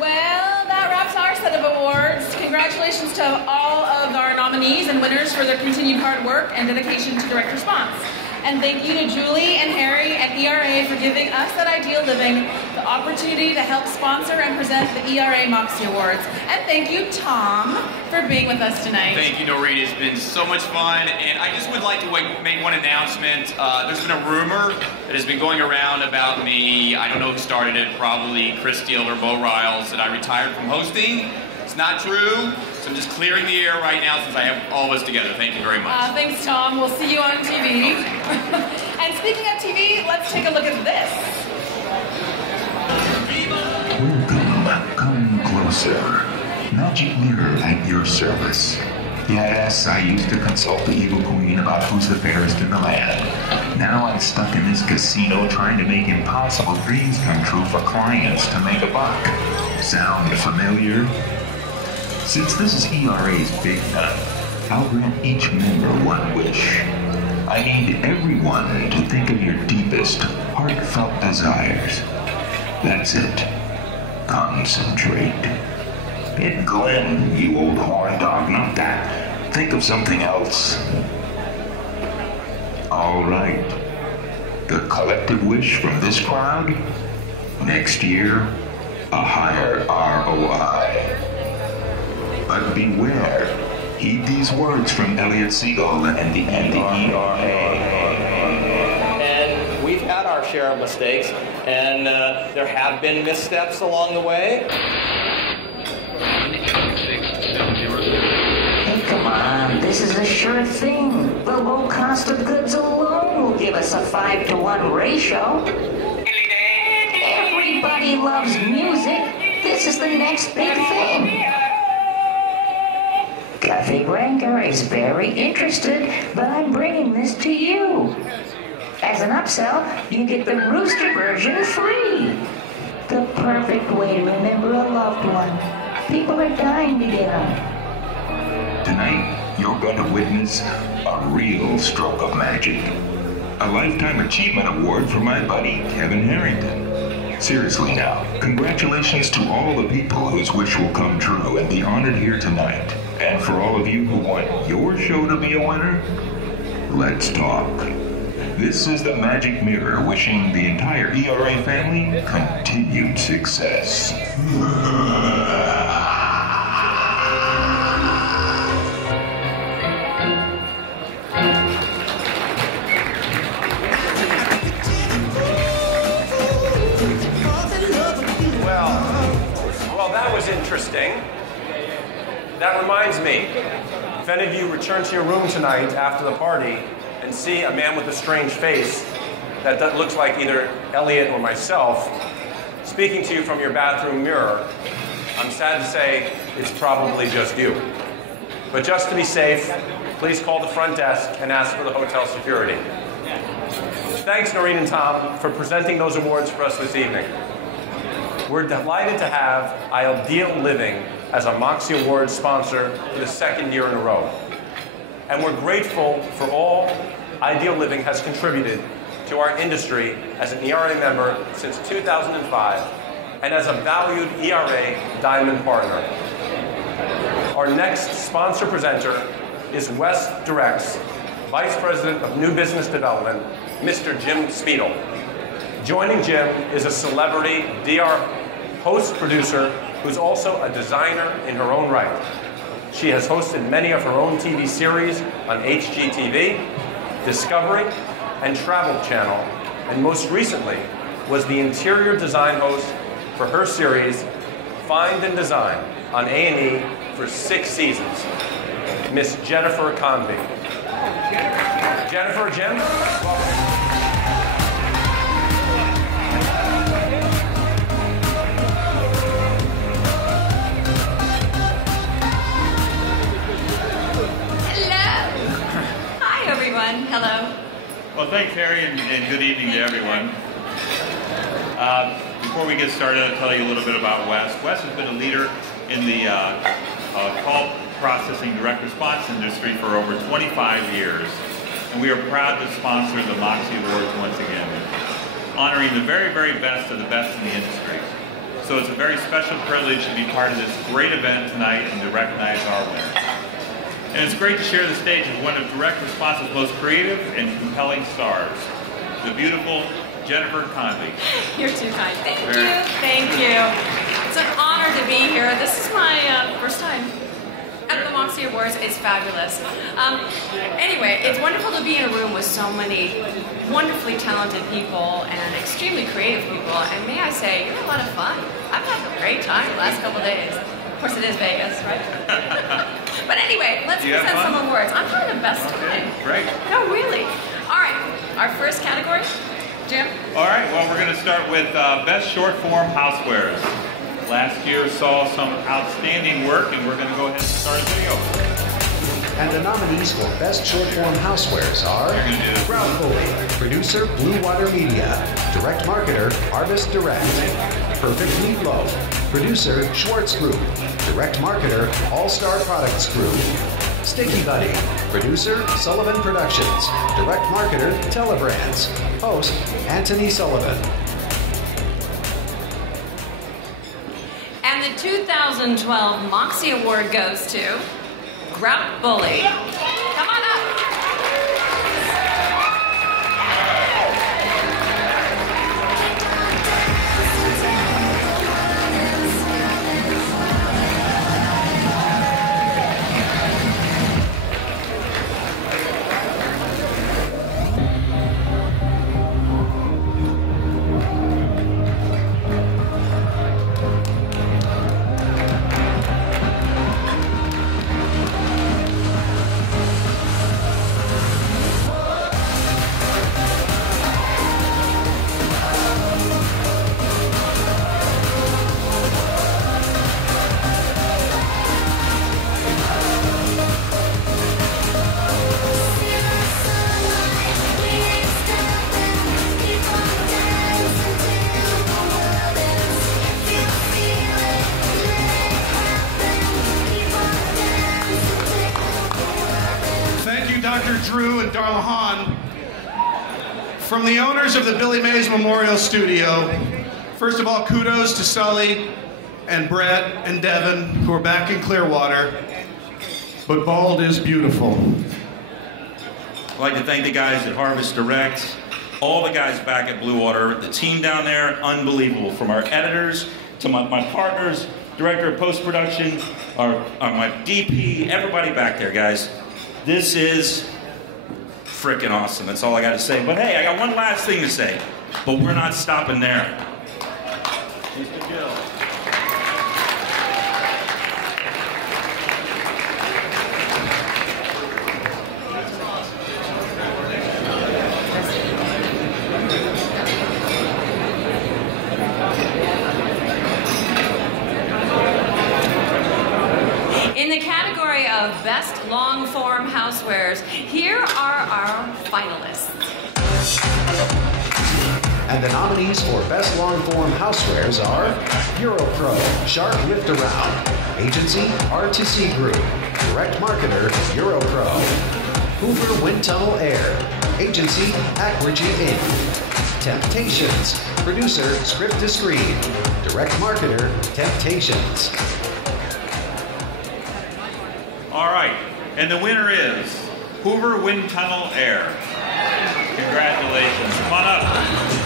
Well, that wraps our set of awards. Congratulations to all of our nominees and winners for their continued hard work and dedication to direct response. And thank you to Julie and Harry at ERA for giving us at Ideal Living the opportunity to help sponsor and present the ERA Moxie Awards. And thank you, Tom, for being with us tonight. Thank you, Norita. It's been so much fun. And I just would like to make one announcement. There's been a rumor that has been going around about me. I don't know who started it, probably Chris Steele or Bo Riles, that I retired from hosting. It's not true. So I'm just clearing the air right now since I have all of us together. Thank you very much. Thanks, Tom. We'll see you on TV. And speaking of TV, let's take a look at this. Welcome. Come closer. Magic mirror at your service. Yes, I used to consult the evil queen about who's the fairest in the land. Now I'm stuck in this casino trying to make impossible dreams come true for clients to make a buck. Sound familiar? Since this is ERA's big night, I'll grant each member one wish. I need everyone to think of your deepest, heartfelt desires. That's it. Concentrate. Hit Glenn, you old horn dog, not that. Think of something else. All right. The collective wish from this crowd? Next year, a higher ROI. But beware, heed these words from Elliot Siegel and the ERA. And we've had our share of mistakes, and there have been missteps along the way. Hey, come on, this is a sure thing. The low cost of goods alone will give us a 5-to-1 ratio. Everybody loves music. This is the next big thing. Cafe Branca is very interested, but I'm bringing this to you. As an upsell, you get the Rooster version free. The perfect way to remember a loved one. People are dying to get them. Tonight, you're going to witness a real stroke of magic. a Lifetime Achievement Award for my buddy, Kevin Harrington. Seriously now, congratulations to all the people whose wish will come true and be honored here tonight. And for all of you who want your show to be a winner, let's talk. This is the Magic Mirror wishing the entire ERA family continued success. Well, that was interesting. That reminds me, if any of you return to your room tonight after the party and see a man with a strange face that looks like either Elliot or myself speaking to you from your bathroom mirror, I'm sad to say it's probably just you. But just to be safe, please call the front desk and ask for the hotel security. Thanks, Noreen and Tom, for presenting those awards for us this evening. We're delighted to have Ideal Living as a Moxie Awards sponsor for the second year in a row. And we're grateful for all Ideal Living has contributed to our industry as an ERA member since 2005 and as a valued ERA Diamond partner. Our next sponsor presenter is West Direct's Vice President of New Business Development, Mr. Jim Speedle. Joining Jim is a celebrity DR host producer who's also a designer in her own right. She has hosted many of her own TV series on HGTV, Discovery, and Travel Channel, and most recently was the interior design host for her series Find and Design on A&E for 6 seasons. Miss Jennifer Convey. Jennifer, Jim, welcome. Hello. Well, thanks, Harry, and good evening to everyone. Before we get started, I'll tell you a little bit about Wes. Wes has been a leader in the call processing direct response industry for over 25 years, and we are proud to sponsor the Moxie Awards once again, honoring the very, very best of the best in the industry. So it's a very special privilege to be part of this great event tonight and to recognize our winners. And it's great to share the stage with one of Direct Response's most creative and compelling stars, the beautiful Jennifer Convey. You're too kind. Thank you. Thank you. It's an honor to be here. This is my first time at the Moxie Awards. It's fabulous. Anyway, it's wonderful to be in a room with so many wonderfully talented people and extremely creative people. And may I say, you're a lot of fun. I've had a great time the last couple of days. Of course, it is Vegas, right? But anyway, let's present some awards. I'm having the best time. Great. No, really. All right, our first category, Jim. All right, well, we're going to start with Best Short Form Housewares. Last year saw some outstanding work, and we're going to go ahead and start a video. And the nominees for Best Short Form Housewares are Ground Bully, producer Blue Water Media, direct marketer Harvest Direct, Perfect Meatloaf, producer Schwartz Group, direct marketer All Star Products Group, Sticky Buddy, producer Sullivan Productions, direct marketer Telebrands, host Anthony Sullivan. And the 2012 Moxie Award goes to Grout Bully. Come on up. Dr. Drew and Darla Hahn. From the owners of the Billy Mays Memorial Studio, first of all, kudos to Sully and Brett and Devin, who are back in Clearwater. But bald is beautiful. I'd like to thank the guys at Harvest Direct, all the guys back at Blue Water, the team down there, unbelievable. From our editors to my partners, director of post-production, my DP, everybody back there, guys. This is frickin' awesome. That's all I got to say. But hey, I got one last thing to say. But we're not stopping there. Mr. Gill. In the category of Best Long-Form Housewares, here are our finalists. And the nominees for Best Long-Form Housewares are EuroPro, Sharp Lift Around, Agency R2C Group, Direct Marketer, EuroPro, Hoover Wind Tunnel Air, Agency Aquagy Inc., Temptations, Producer Script to Screen, Direct Marketer, Temptations. All right, and the winner is Hoover Wind Tunnel Air. Congratulations. Come on up.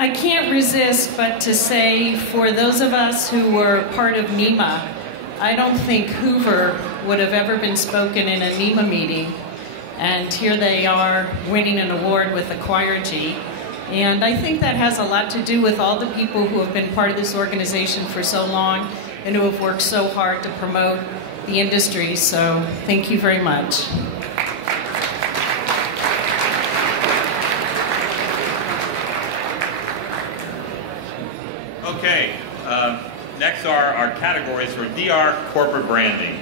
I can't resist but to say, for those of us who were part of NEMA, I don't think Hoover would have ever been spoken in a NEMA meeting. And here they are winning an award with Aquagy. And I think that has a lot to do with all the people who have been part of this organization for so long and who have worked so hard to promote the industry. So thank you very much. Okay, next are our categories for DR corporate branding.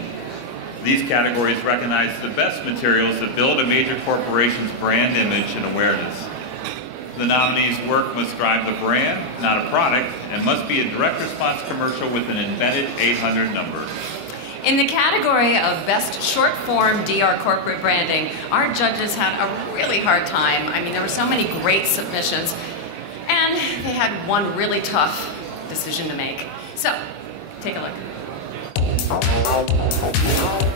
These categories recognize the best materials that build a major corporation's brand image and awareness. The nominee's work must drive the brand, not a product, and must be a direct response commercial with an embedded 800 number. In the category of Best Short Form DR Corporate Branding, our judges had a really hard time. I mean, there were so many great submissions, and they had one really tough decision to make. So, take a look.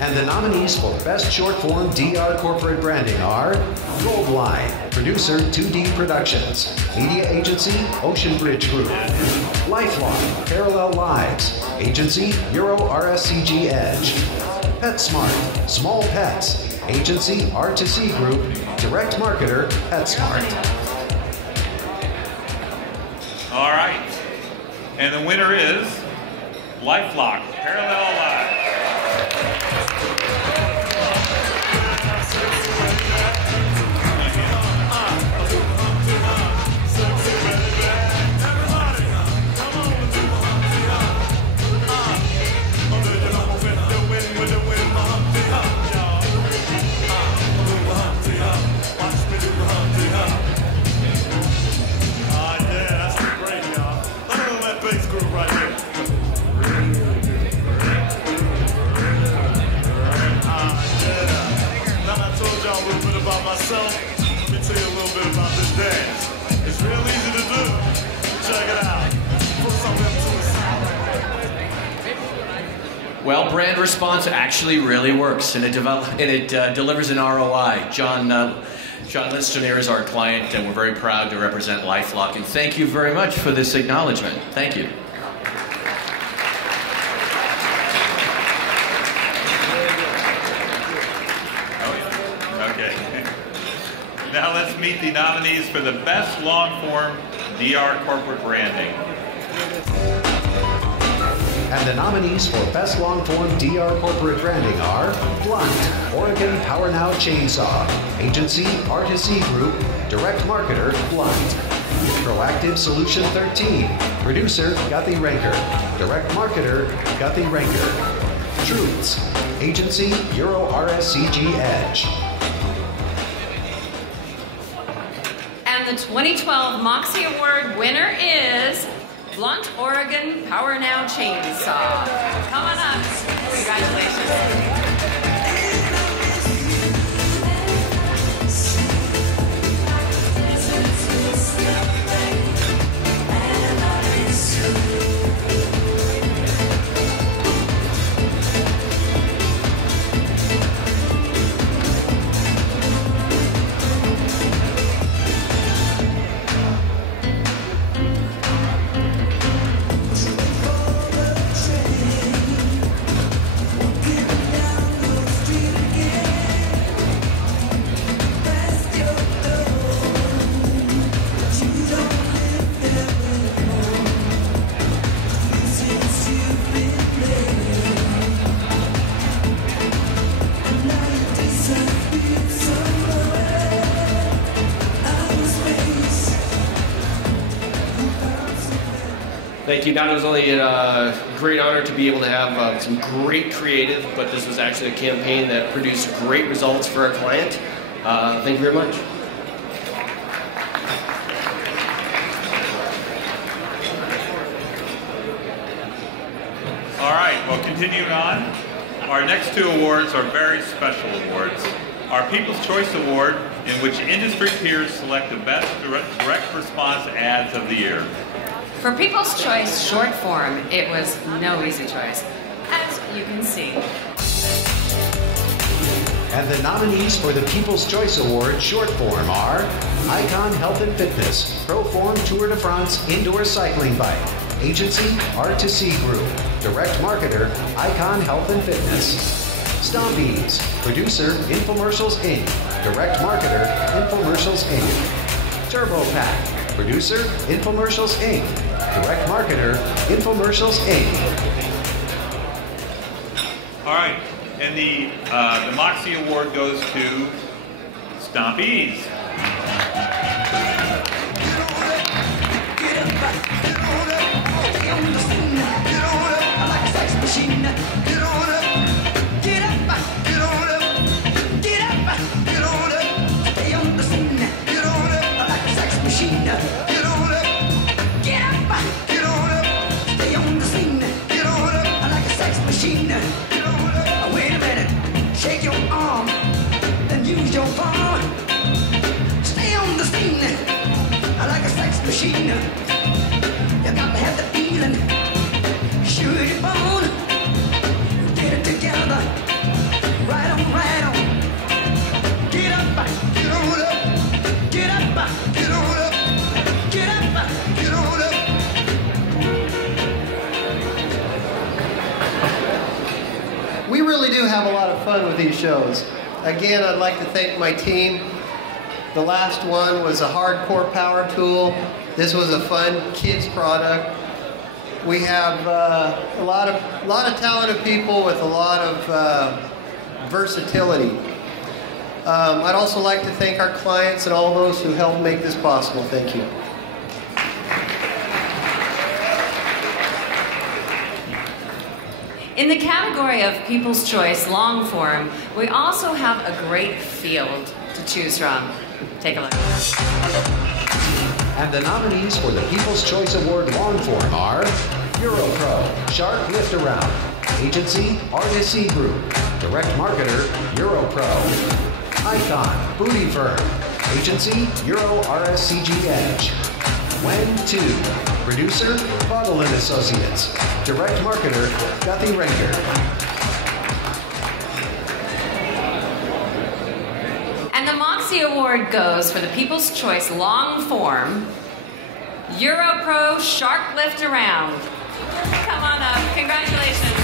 And the nominees for Best Short Form DR Corporate Branding are Goldline, producer 2D Productions, media agency Ocean Bridge Group, Lifelong, Parallel Lives, agency Euro RSCG Edge, PetSmart, Small Pets, agency R2C Group, direct marketer PetSmart. All right, and the winner is LifeLock, Parallel Lives. Myself, let me tell you a little bit about this dance. It's real easy to do. Check it out. Put something to the side. Well, brand response actually really works, and it delivers an ROI. John Linston is our client, and we're very proud to represent LifeLock. And thank you very much for this acknowledgement. Thank you. Now let's meet the nominees for the Best Long-Form DR Corporate Branding. And the nominees for Best Long-Form DR Corporate Branding are Blunt, Oregon Power Now Chainsaw, Agency R2C Group, Direct Marketer, Blunt. Proactive Solution 13, Producer, Guthrie Ranker, Direct Marketer, Guthrie Ranker. Truths, Agency Euro RSCG Edge. And the 2012 Moxie Award winner is Blunt, Oregon Power Now Chainsaw. Come on up. Congratulations. Thank you. Not only a great honor to be able to have some great creative, but this was actually a campaign that produced great results for our client. Thank you very much. All right, well, continuing on, our next two awards are very special awards. Our People's Choice Award, in which industry peers select the best direct response ads of the year. For People's Choice short form, it was no easy choice, as you can see. And the nominees for the People's Choice Award short form are Icon Health and Fitness, Proform Tour de France Indoor Cycling Bike, Agency R2C Group, Direct Marketer, Icon Health and Fitness. Stompies, Producer, Infomercials Inc., Direct Marketer, Infomercials Inc. Turbo Pack, Producer, Infomercials Inc., Direct Marketer, Infomercials Inc. All right, and the Moxie Award goes to Stompies. Wait a minute, shake your arm, then use your palm. Stay on the scene, like a sex machine. You got to have the feeling, shoot your bone. Get it together, right on, right on. Get up, get on up, get up, get on up, get up, get on up. We really do have a lot of fun with these shows. Again, I'd like to thank my team. The last one was a hardcore power tool. This was a fun kids product. We have a lot of talented people with a lot of versatility. I'd also like to thank our clients and all those who helped make this possible. Thank you. In the category of People's Choice long form, we also have a great field to choose from. Take a look. And the nominees for the People's Choice Award long form are EuroPro, Shark Lift Around, Agency R2C Group, Direct Marketer, EuroPro, Icon Booty Firm, Agency Euro RSCG Edge, When 2, Producer Bottle & Associates, Direct Marketer Guthrie Ranker. And the Moxie Award goes for the People's Choice long form, EuroPro Shark Lift Around. Come on up. Congratulations.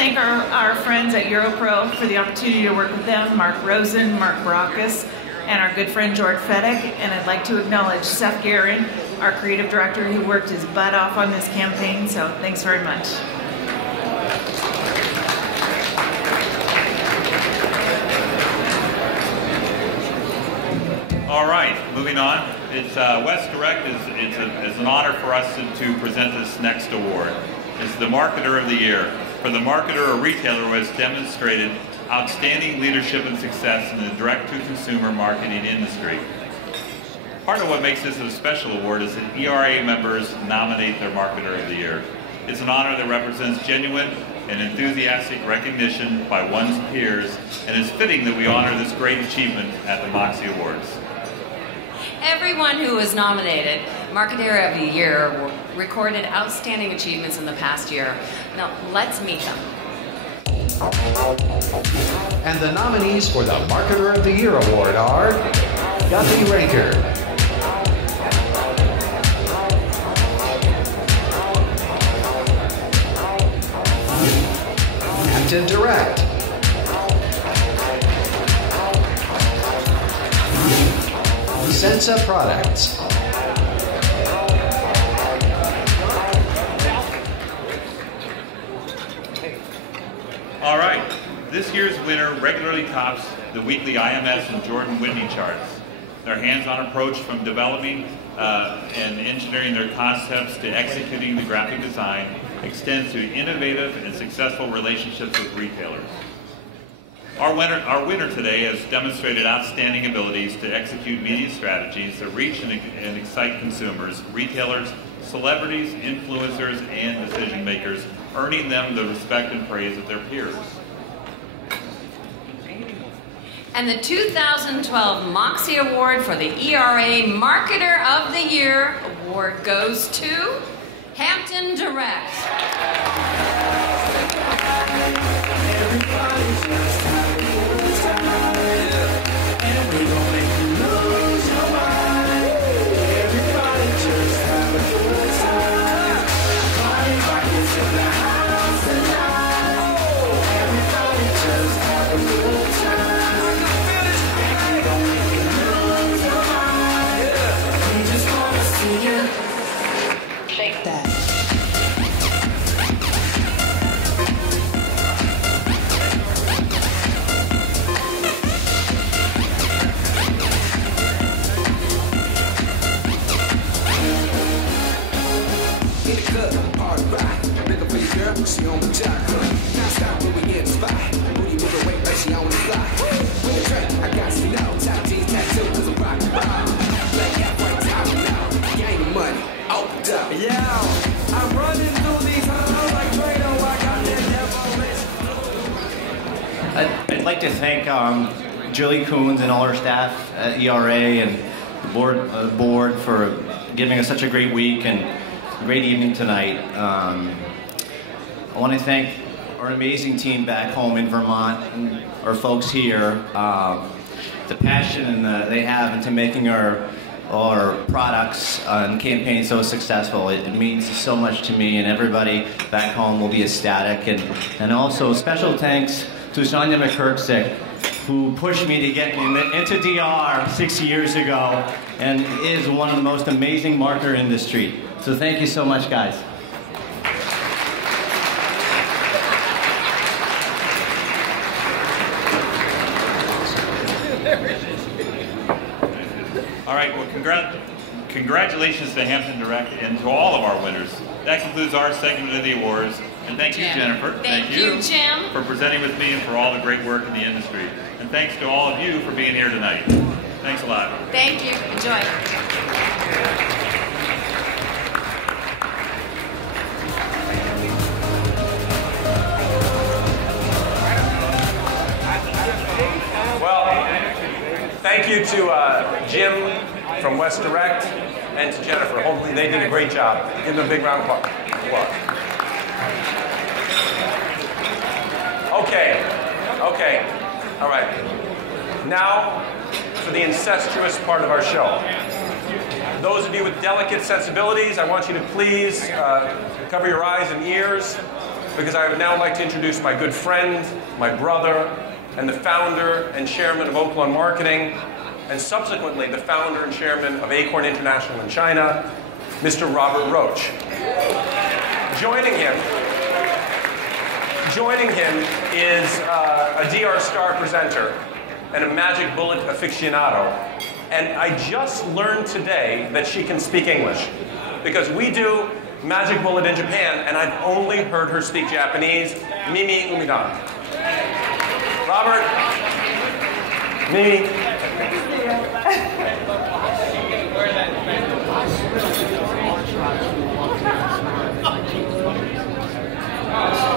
thank our friends at EuroPro for the opportunity to work with them, Mark Rosen, Mark Baracus, and our good friend George Fedek. And I'd like to acknowledge Seth Guerin, our creative director, who worked his butt off on this campaign. So thanks very much. All right, moving on. It's West Direct is an honor for us to present this next award. It's the Marketer of the Year for the marketer or retailer who has demonstrated outstanding leadership and success in the direct-to-consumer marketing industry. Part of what makes this a special award is that ERA members nominate their Marketer of the Year. It's an honor that represents genuine and enthusiastic recognition by one's peers, and it's fitting that we honor this great achievement at the Moxie Awards. Everyone who was nominated Marketer of the Year recorded outstanding achievements in the past year. Now, let's meet them. And the nominees for the Marketer of the Year award are Guppy Raker, Hampton Direct, Sensa Products, All right, this year's winner regularly tops the weekly IMS and Jordan Whitney charts. Their hands-on approach from developing and engineering their concepts to executing the graphic design extends to innovative and successful relationships with retailers. Our winner today has demonstrated outstanding abilities to execute media strategies that reach and excite consumers, retailers, celebrities, influencers, and decision makers, earning them the respect and praise of their peers. And the 2012 Moxie Award for the ERA Marketer of the Year award goes to Hampton Direct. Shake that. She on the job, now stop when we in the spot. Booty move away like she on the fly. With a drink, I got you know. Top jeans tattoo, cause I'm rock and roll. Black hat, white top now. Gang of money, opened up. Yeah, I'm running through these halls like Trado. I got that I'd like to thank Julie Coons and all her staff at ERA and the board for giving us such a great week and a great evening tonight. I want to thank our amazing team back home in Vermont and our folks here. The passion they have into making our products and campaigns so successful. It means so much to me, and everybody back home will be ecstatic. And also special thanks to Sonia McKirksick, who pushed me to get into DR 6 years ago and is one of the most amazing marketer industry. So thank you so much, guys. All right, well, congratulations to Hampton Direct and to all of our winners. That concludes our segment of the awards. And thank you, Jennifer. Thank you, Jim. For presenting with me and for all the great work in the industry. And thanks to all of you for being here tonight. Thanks a lot. Thank you. Enjoy. Thank you to Jim from West Direct and to Jennifer. Hopefully they did a great job. Give them a big round of applause. Okay, all right. Now for the incestuous part of our show. Those of you with delicate sensibilities, I want you to please cover your eyes and ears because I would now like to introduce my good friend, my brother, and the founder and chairman of Oaklawn Marketing, and subsequently the founder and chairman of Acorn International in China, Mr. Robert Roach. Joining him is a DR Star presenter and a Magic Bullet aficionado. And I just learned today that she can speak English, because we do Magic Bullet in Japan, and I've only heard her speak Japanese. Mimi umidan. Robert, Mimi.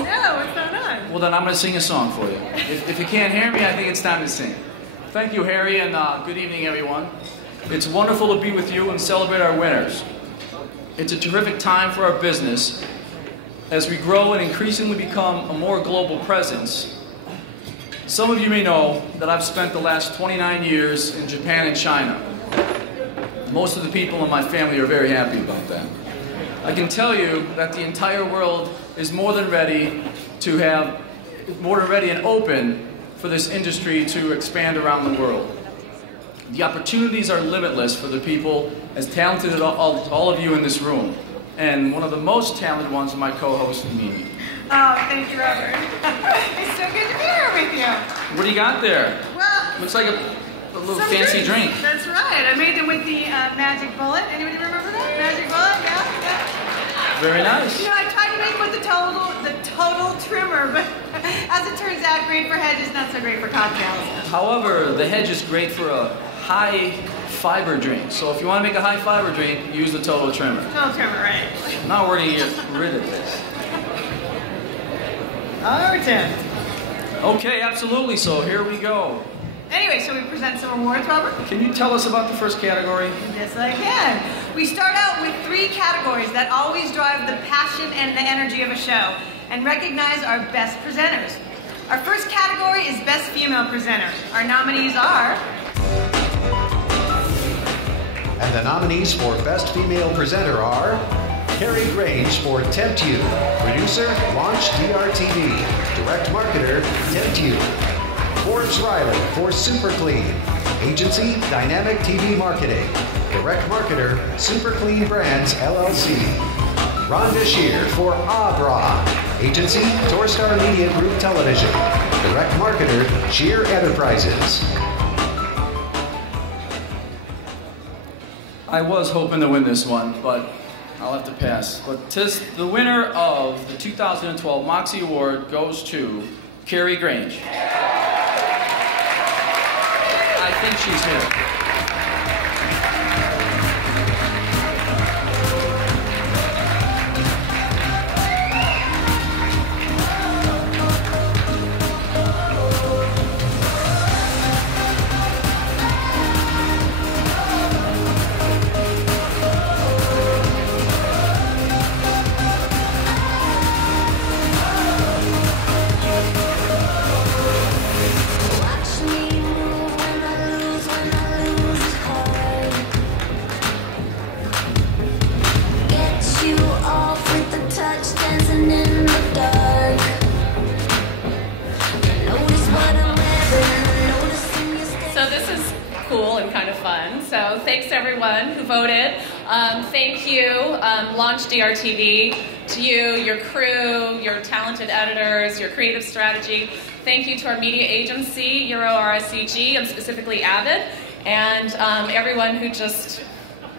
No, what's going on? Well, then I'm going to sing a song for you. If you can't hear me, I think it's time to sing. Thank you, Harry, and good evening, everyone. It's wonderful to be with you and celebrate our winners. It's a terrific time for our business as we grow and increasingly become a more global presence. Some of you may know that I've spent the last 29 years in Japan and China. Most of the people in my family are very happy about that. I can tell you that the entire world is more than ready and open for this industry to expand around the world. The opportunities are limitless for the people as talented as all of you in this room. And one of the most talented ones is my co-host, Mimi. Oh, thank you, Robert. It's so good to be here with you. What do you got there? Well, looks like a little fancy drink. That's right. I made them with the Magic Bullet. Anybody remember that? Magic Bullet? Yeah. Very nice. You know, I tried to make with the total trimmer, but as it turns out, great for hedges, not so great for cocktails. However, the hedge is great for a high fiber drink. So if you want to make a high fiber drink, use the total trimmer. Total trimmer, right? Now we're going to get rid of this. Over 10. Okay, absolutely. So here we go. Anyway, shall we present some awards, Robert? Can you tell us about the first category? Yes, I can. We start out with 3 categories that always drive the passion and the energy of a show and recognize our best presenters. Our first category is Best Female Presenter. Our nominees are... And the nominees for Best Female Presenter are Carrie Grange for Tempt You, Producer, Launch DRTV, Direct Marketer, Tempt You, Forbes Riley for Super Clean, Agency, Dynamic TV Marketing, Direct Marketer, Super Clean Brands LLC, Rhonda Shear for Abra, Agency, Torstar Media Group Television, Direct Marketer, Shear Enterprises. I was hoping to win this one, but I'll have to pass. But the winner of the 2012 Moxie Award goes to Carrie Grange. I think she's here. So thanks to everyone who voted. Thank you, Launch DRTV, to you, your crew, your talented editors, your creative strategy. Thank you to our media agency, ERA and specifically Avid, and everyone who just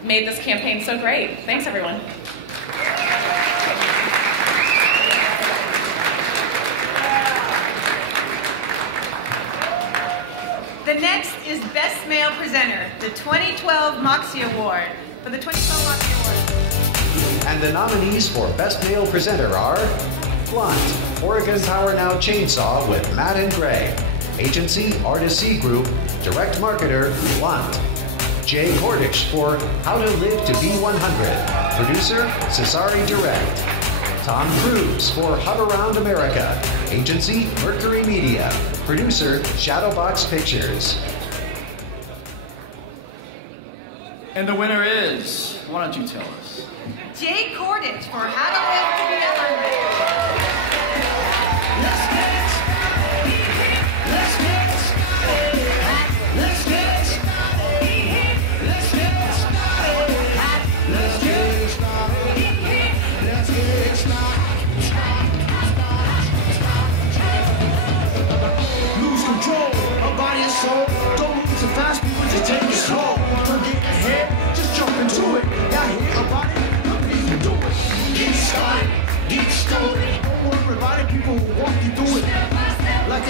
made this campaign so great. Thanks, everyone. The next is Best Male Presenter, the 2012 Moxie Award. For the 2012 Moxie Award. And the nominees for Best Male Presenter are Blunt, Oregon Power Now Chainsaw with Matt and Greg, Agency, Artist C Group, Direct Marketer, Blunt, Jay Kordich for How to Live to Be 100, Producer, Cesari Direct, Tom Cruise for Hub Around America, Agency, Mercury Media, Producer, Shadowbox Pictures. And the winner is, why don't you tell us? Jay Kordich for How to Live to Be 100.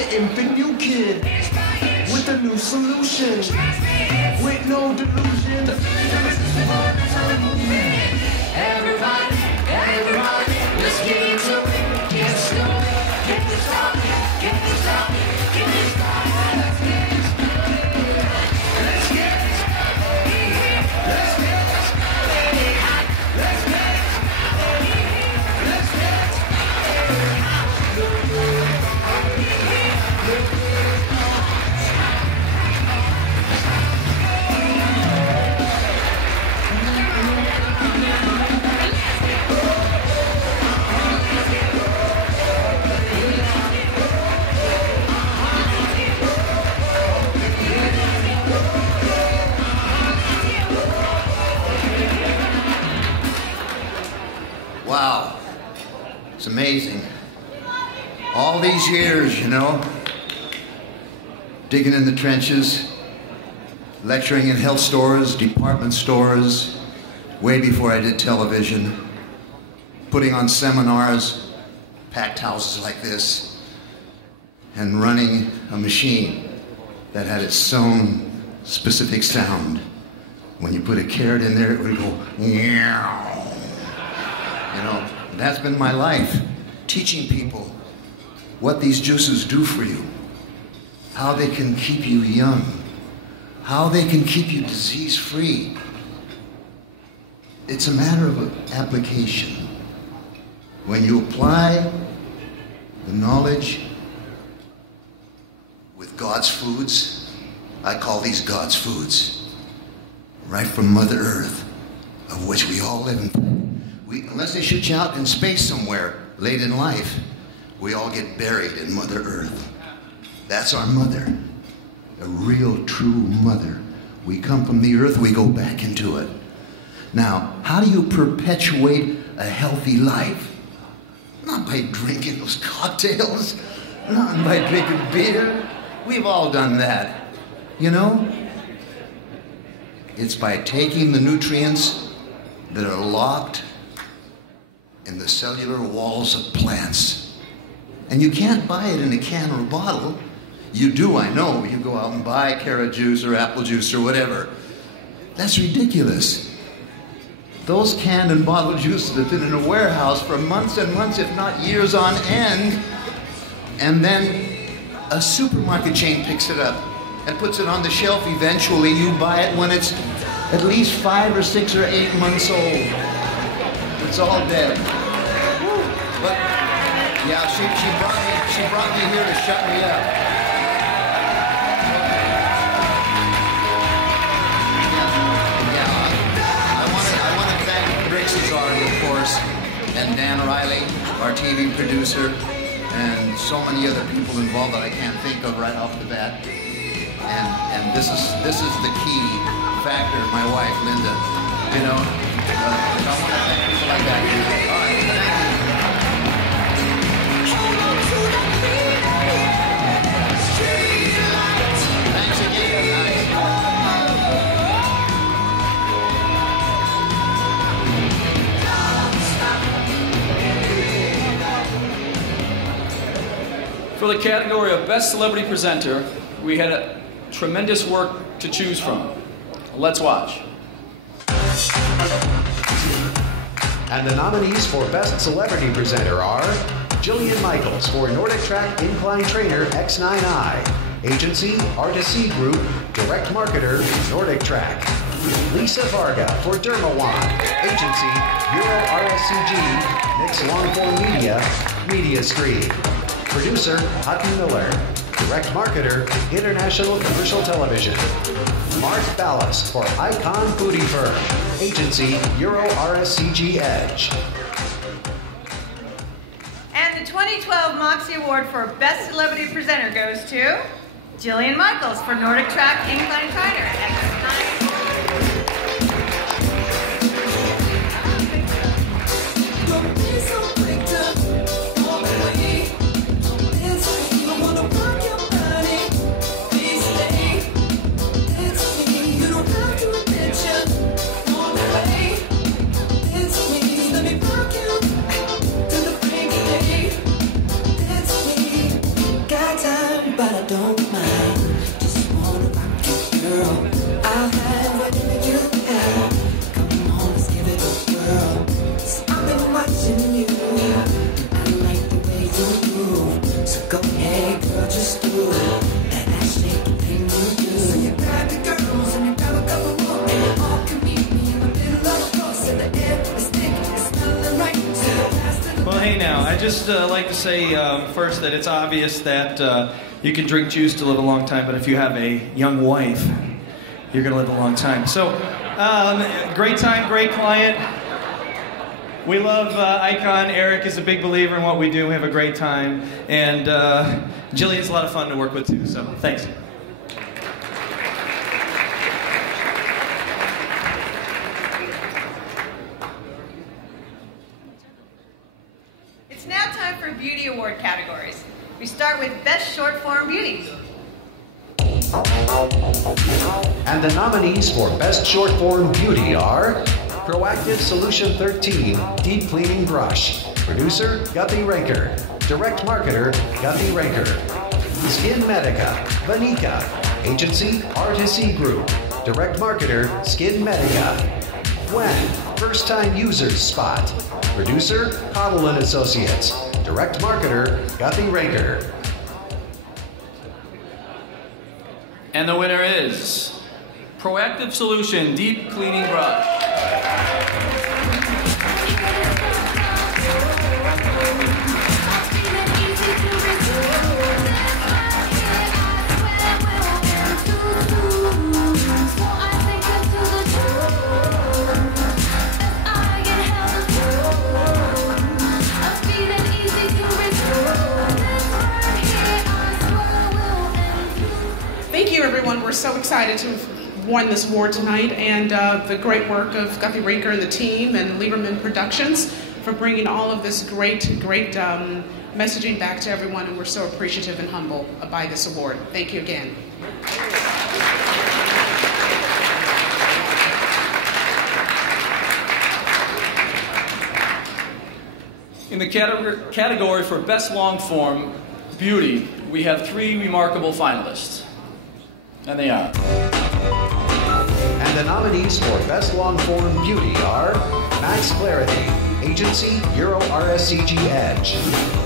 an infant new kid with a new solution, with no delusion. Everybody, everybody, let's get into it. Get started, get this started, get this started, get this started. Let's get it started. Let's get it started. Let's get it started. Let's get it started. Let's get it Wow, it's amazing. All these years, you know, digging in the trenches, lecturing in health stores, department stores, way before I did television, putting on seminars, packed houses like this, and running a machine that had its own specific sound. When you put a carrot in there, it would go, meow. You know, that's been my life, teaching people what these juices do for you, how they can keep you young, how they can keep you disease-free. It's a matter of application. When you apply the knowledge with God's foods, I call these God's foods, right from Mother Earth, of which we all live in. Unless they shoot you out in space somewhere late in life, we all get buried in Mother Earth. That's our mother, a real, true mother. We come from the earth, we go back into it. Now, how do you perpetuate a healthy life? Not by drinking those cocktails, not by drinking beer. We've all done that, you know? It's by taking the nutrients that are locked in the cellular walls of plants. And you can't buy it in a can or a bottle. You do, I know. You go out and buy carrot juice or apple juice or whatever. That's ridiculous. Those canned and bottled juices have been in a warehouse for months and months, if not years on end. And then a supermarket chain picks it up and puts it on the shelf eventually. You buy it when it's at least 5 or 6 or 8 months old. It's all dead. But yeah, she brought me here to shut me up. I want to thank Rick Cesari, of course, and Dan Riley, our TV producer, and so many other people involved that I can't think of right off the bat. And this is the key factor. My wife, Linda, you know. I want to thank people like that. All right, thanks again, guys. For the category of Best Celebrity Presenter, we had a tremendous work to choose from. Let's watch. And the nominees for Best Celebrity Presenter are Jillian Michaels for Nordic Track Incline Trainer X9i, Agency RTC Group, Direct Marketer Nordic Track, Lisa Varga for Dermawan, Agency Euro RSCG, Mix Longform Media, Media Screen, Producer Hutton Miller, Direct Marketer International Commercial Television, Mark Ballas for Icon Foodie Firm, Agency Euro RSCG Edge. And the 2012 Moxie Award for Best Celebrity Presenter goes to Jillian Michaels for Nordic Track Incline Trainer X9. Got time. hey now, I just like to say first that it's obvious that you can drink juice to live a long time, but if you have a young wife, you're going to live a long time. So, great time, great client. We love Icon. Eric is a big believer in what we do. We have a great time. And Jillian's a lot of fun to work with, too. So, thanks. It's now time for beauty award categories. We start with Best Short Form Beauty. And the nominees for Best Short Form Beauty are Proactive Solution 13 Deep Cleaning Brush. Producer, Guppy Raker. Direct Marketer, Guppy Raker. Skin Medica, Vanika. Agency, RTC Group. Direct Marketer, Skin Medica. When, First Time Users Spot. Producer, Cottle & Associates. Direct Marketer, Guppy Raker. And the winner is Proactive Solution Deep Cleaning Brush. Thank you, everyone. We're so excited to have won this award tonight, and the great work of Guppy Raker and the team and Lieberman Productions for bringing all of this great messaging back to everyone, and we're so appreciative and humble by this award. Thank you again. In the category for Best Long Form Beauty, we have 3 remarkable finalists. And they are. And the nominees for Best Long Form Beauty are Max Clarity, Agency, Euro RSCG Edge.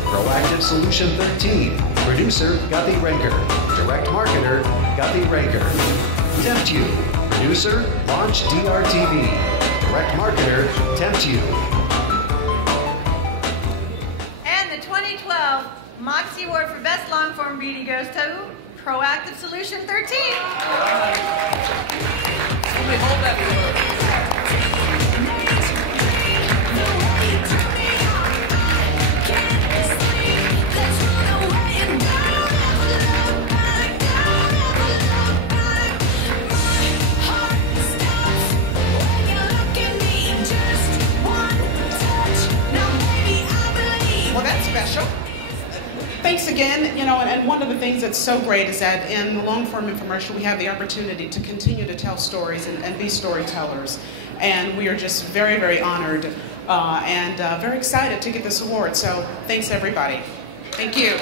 Proactive Solution 13, Producer, Guppy Raker. Direct Marketer, Guppy Raker. Tempt You, Producer, Launch DRTV. Direct Marketer, Tempt You. And the 2012 Moxie Award for Best Long Form Beauty goes to Proactive Solution 13. Somebody hold that Well, that's special. Thanks again, and one of the things that's so great is that in the long form infomercial we have the opportunity to continue to tell stories and be storytellers, and we are just very, very honored and very excited to get this award, so thanks everybody. Thank you.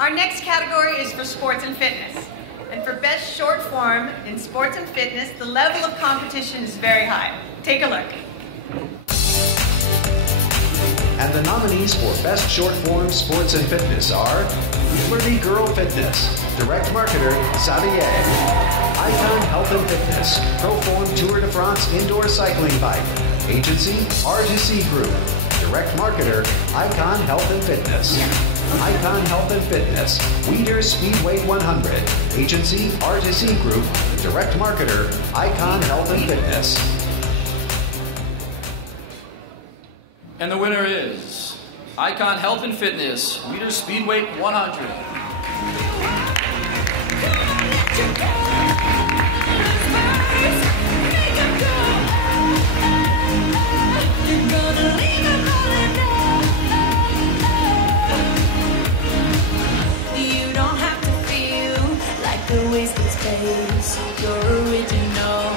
Our next category is for sports and fitness. And for Best Short Form in sports and fitness, the level of competition is very high. Take a look. And the nominees for Best Short Form Sports and Fitness are Liberty Girl Fitness, Direct Marketer, Xavier. Icon Health and Fitness, Proform Tour de France Indoor Cycling Bike. Agency, RTC Group. Direct Marketer, Icon Health and Fitness. Icon Health and Fitness, Weider Speedway 100. Agency, RTC Group. Direct Marketer, Icon Health and Fitness. And the winner is Icon Health and Fitness, Weider Speedway 100. You don't have to feel like a wasted space. Your original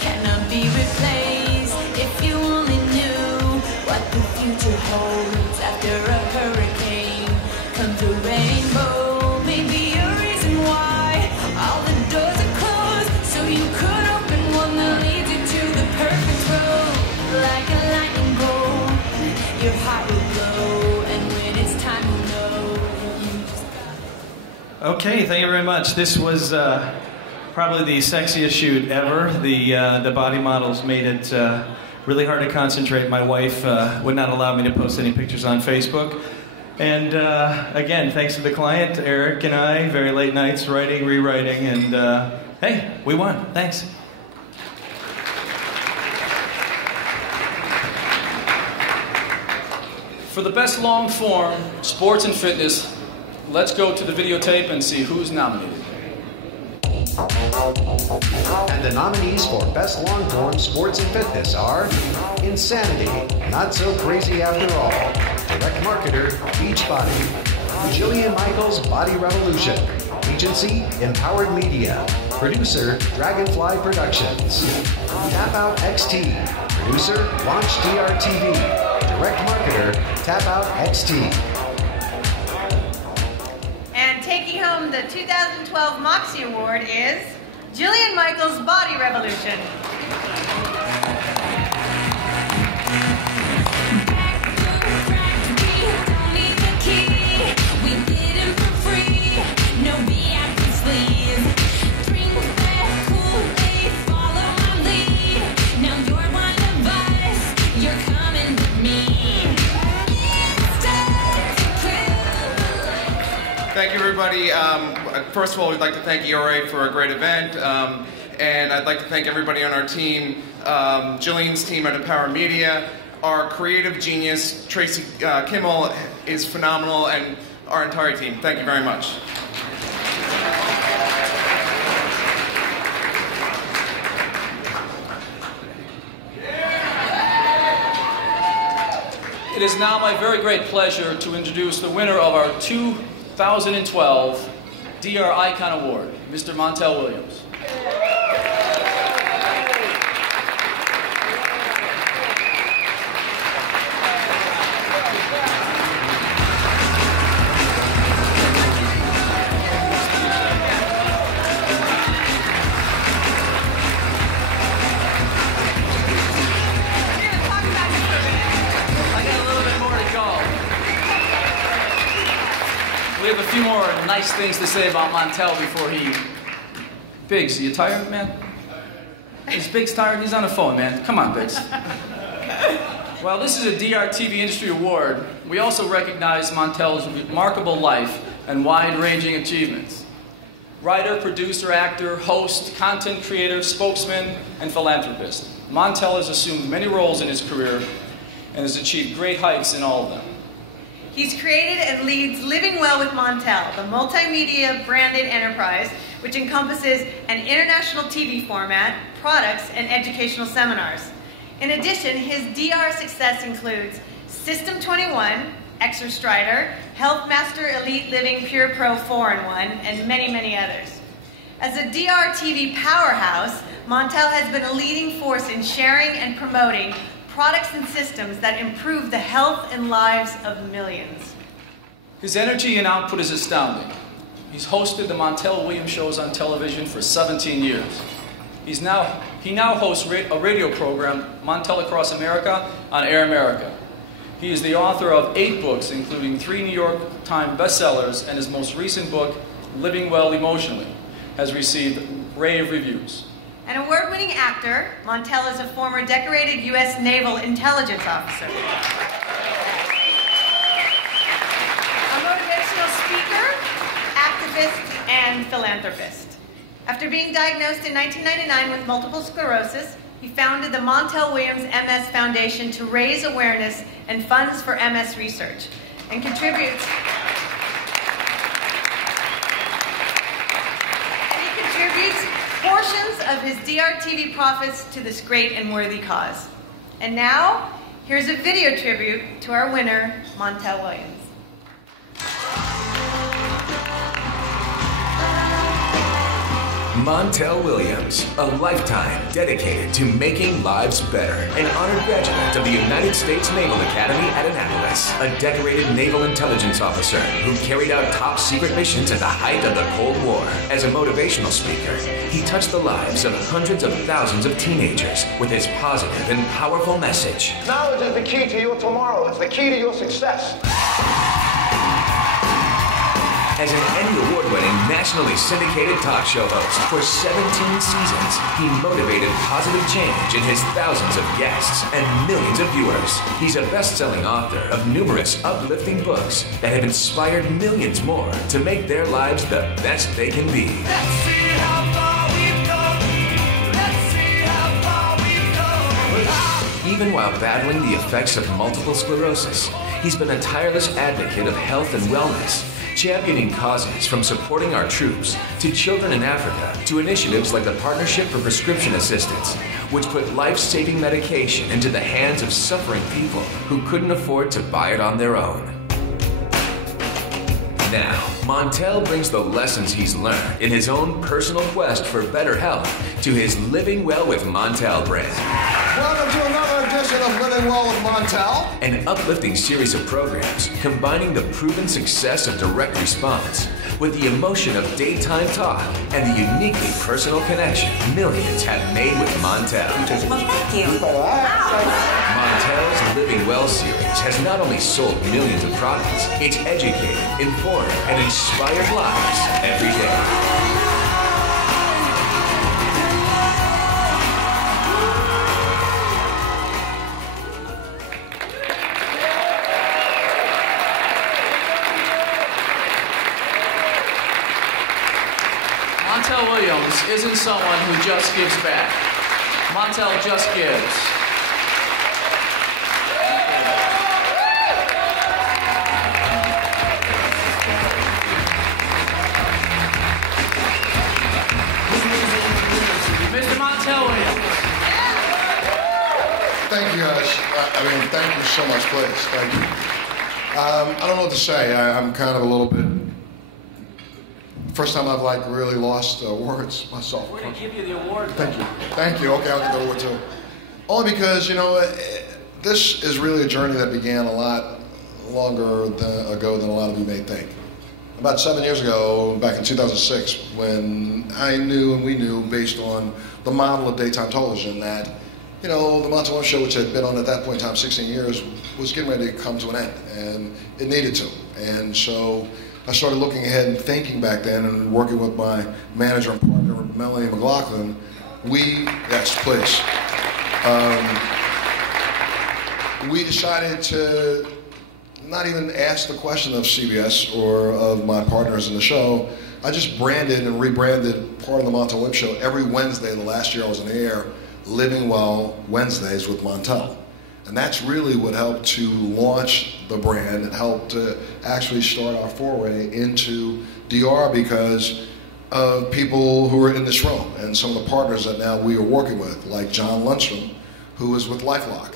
cannot be replaced. If you only knew what the future holds after a hurricane comes a rainbow. Maybe a reason why all the doors are closed, so you could open one that leads you to the perfect road. Like a lightning bolt, your heart will glow, and when it's time to know, you just Okay, thank you very much. This was probably the sexiest shoot ever. The body models made it really hard to concentrate. My wife would not allow me to post any pictures on Facebook. And again, thanks to the client, Eric and I, very late nights writing, rewriting, and hey, we won. Thanks. For the best long form, sports and fitness, let's go to the videotape and see who's nominated. And the nominees for Best Long-Form Sports and Fitness are Insanity, Not So Crazy After All, Direct Marketer, Beachbody, Jillian Michaels, Body Revolution, Agency, Empowered Media, Producer, Dragonfly Productions, Tap Out XT, Producer, Launch DRTV, Direct Marketer, Tap Out XT. And taking home the 2012 Moxie Award is Jillian Michaels' Body Revolution. Thank you, everybody. First of all, we'd like to thank ERA for a great event, and I'd like to thank everybody on our team, Jillian's team at Empower Media, our creative genius, Tracy Kimmel, is phenomenal, and our entire team. Thank you very much. It is now my very great pleasure to introduce the winner of our 2012 DR Icon Award, Mr. Montel Williams. We have a few more nice things to say about Montel before he... Biggs, are you tired, man? Is Biggs tired? He's on the phone, man. Come on, Biggs. Well, this is a DRTV Industry Award. We also recognize Montel's remarkable life and wide-ranging achievements. Writer, producer, actor, host, content creator, spokesman, and philanthropist. Montel has assumed many roles in his career and has achieved great heights in all of them. He's created and leads Living Well with Montel, the multimedia branded enterprise which encompasses an international TV format, products, and educational seminars. In addition, his DR success includes System 21, Exerstrider, Health Master Elite Living Pure Pro 4-in-1, and many, many others. As a DR TV powerhouse, Montel has been a leading force in sharing and promoting products and systems that improve the health and lives of millions. His energy and output is astounding. He's hosted the Montel Williams shows on television for 17 years. He now hosts a radio program, Montel Across America, on Air America. He is the author of 8 books, including 3 New York Times bestsellers, and his most recent book, Living Well Emotionally, has received rave reviews. An award-winning actor, Montel is a former decorated U.S. Naval Intelligence Officer. A motivational speaker, activist, and philanthropist. After being diagnosed in 1999 with multiple sclerosis, he founded the Montel Williams MS Foundation to raise awareness and funds for MS research, and contributes portions of his DRTV profits to this great and worthy cause. And now, here's a video tribute to our winner, Montel Williams. Montel Williams, a lifetime dedicated to making lives better. An honored graduate of the United States Naval Academy at Annapolis. A decorated naval intelligence officer who carried out top secret missions at the height of the Cold War. As a motivational speaker, he touched the lives of hundreds of thousands of teenagers with his positive and powerful message. Knowledge is the key to your tomorrow. It's the key to your success. As an Emmy Award-winning, nationally syndicated talk show host for 17 seasons, he motivated positive change in his thousands of guests and millions of viewers. He's a best-selling author of numerous uplifting books that have inspired millions more to make their lives the best they can be. Let's see how far we've come. Let's see how far we've come. Even while battling the effects of multiple sclerosis, he's been a tireless advocate of health and wellness, championing causes from supporting our troops to children in Africa to initiatives like the Partnership for Prescription Assistance, which put life-saving medication into the hands of suffering people who couldn't afford to buy it on their own. Now, Montel brings the lessons he's learned in his own personal quest for better health to his Living Well with Montel brand. Welcome to another edition of Living Well with Montel. An uplifting series of programs combining the proven success of direct response with the emotion of daytime talk and the uniquely personal connection millions have made with Montel. Well, thank you. Montel's Living Well series has not only sold millions of products, it's educated, informed, and inspired lives every day. Montel Williams isn't someone who just gives back. Montel just gives. Mr. Montel Williams. Thank you, guys. Thank you so much, please. Thank you. I don't know what to say. I'm kind of a little bit. First time I've really lost words myself. We're going to give you the award. Thank you. Thank you. Okay, I'll get the award too. Only because, this is really a journey that began a lot longer ago than a lot of you may think. About 7 years ago, back in 2006, when I knew and we knew, based on the model of daytime television, that the Montel Williams Show, which had been on at that point in time 16 years, was getting ready to come to an end, and it needed to. And so I started looking ahead and thinking back then, and working with my manager and partner, Melanie McLaughlin. Yes, please. We decided to not even ask the question of CBS or of my partners in the show. I just branded and rebranded part of the Montel Williams Show every Wednesday. The last year I was on the air, Living Well Wednesdays with Montel. And that's really what helped to launch the brand and helped to actually start our foray into DR because of people who are in this room and some of the partners that now we are working with, like John Lundstrom, who is with LifeLock.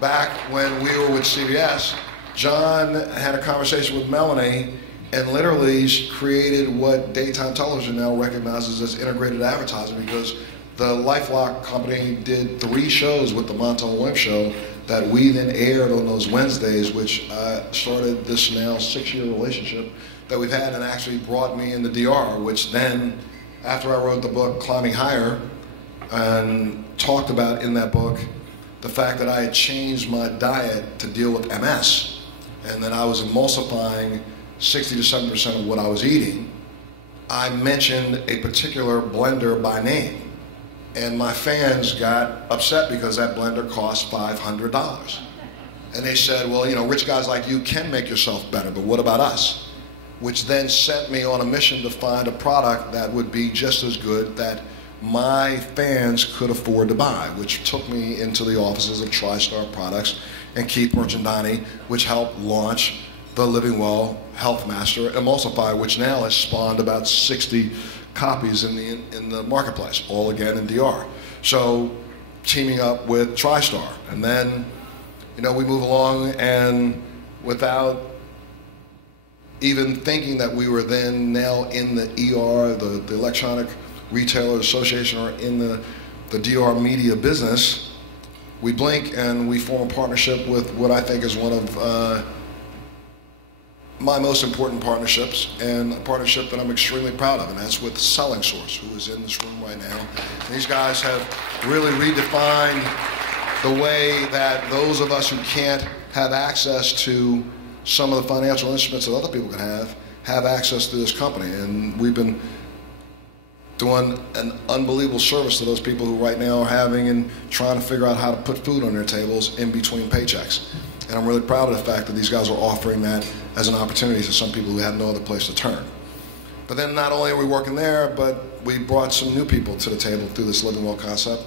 Back when we were with CBS, John had a conversation with Melanie and literally created what daytime television now recognizes as integrated advertising, because the LifeLock company did 3 shows with the Montel Williams Show that we then aired on those Wednesdays, which started this now 6-year relationship that we've had, and actually brought me into DR, which then, after I wrote the book Climbing Higher, and talked about in that book the fact that I had changed my diet to deal with MS, and that I was emulsifying 60 to 70% of what I was eating, I mentioned a particular blender by name. And my fans got upset because that blender cost $500. And they said, well, rich guys like you can make yourself better, but what about us? Which then sent me on a mission to find a product that would be just as good that my fans could afford to buy, which took me into the offices of TriStar Products and Keith Merchandani, which helped launch the Living Well Health Master Emulsifier, which now has spawned about 60 copies in the marketplace, all again in DR. So teaming up with TriStar, and then we move along, and without even thinking that we were then now in the ER, the Electronic Retailer Association, or in the DR media business, we blink and we form a partnership with what I think is one of my most important partnerships, and a partnership that I'm extremely proud of, and that's with Selling Source, who is in this room right now. And these guys have really redefined the way that those of us who can't have access to some of the financial instruments that other people can have have access to this company. And we've been doing an unbelievable service to those people who right now are having and trying to figure out how to put food on their tables in between paychecks. And I'm really proud of the fact that these guys are offering that as an opportunity to some people who had no other place to turn. But then not only are we working there, but we brought some new people to the table through this Living Well concept.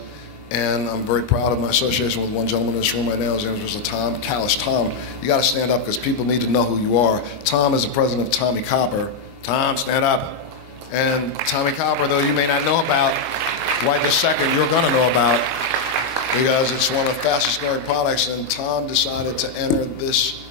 And I'm very proud of my association with one gentleman in this room right now. His name is Mr. Tom Callis. Tom, you got to stand up because people need to know who you are. Tom is the president of Tommy Copper. Tom, stand up. And Tommy Copper, though you may not know about, right this second you're going to know about, because it's one of the fastest growing products. And Tom decided to enter this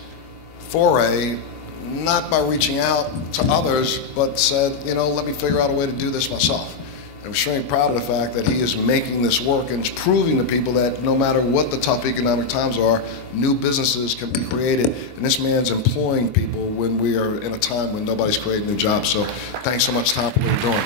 foray not by reaching out to others, but said, you know, let me figure out a way to do this myself. I'm extremely proud of the fact that he is making this work and proving to people that no matter what the tough economic times are, new businesses can be created. And this man's employing people when we are in a time when nobody's creating new jobs. So thanks so much, Tom, for what you're doing.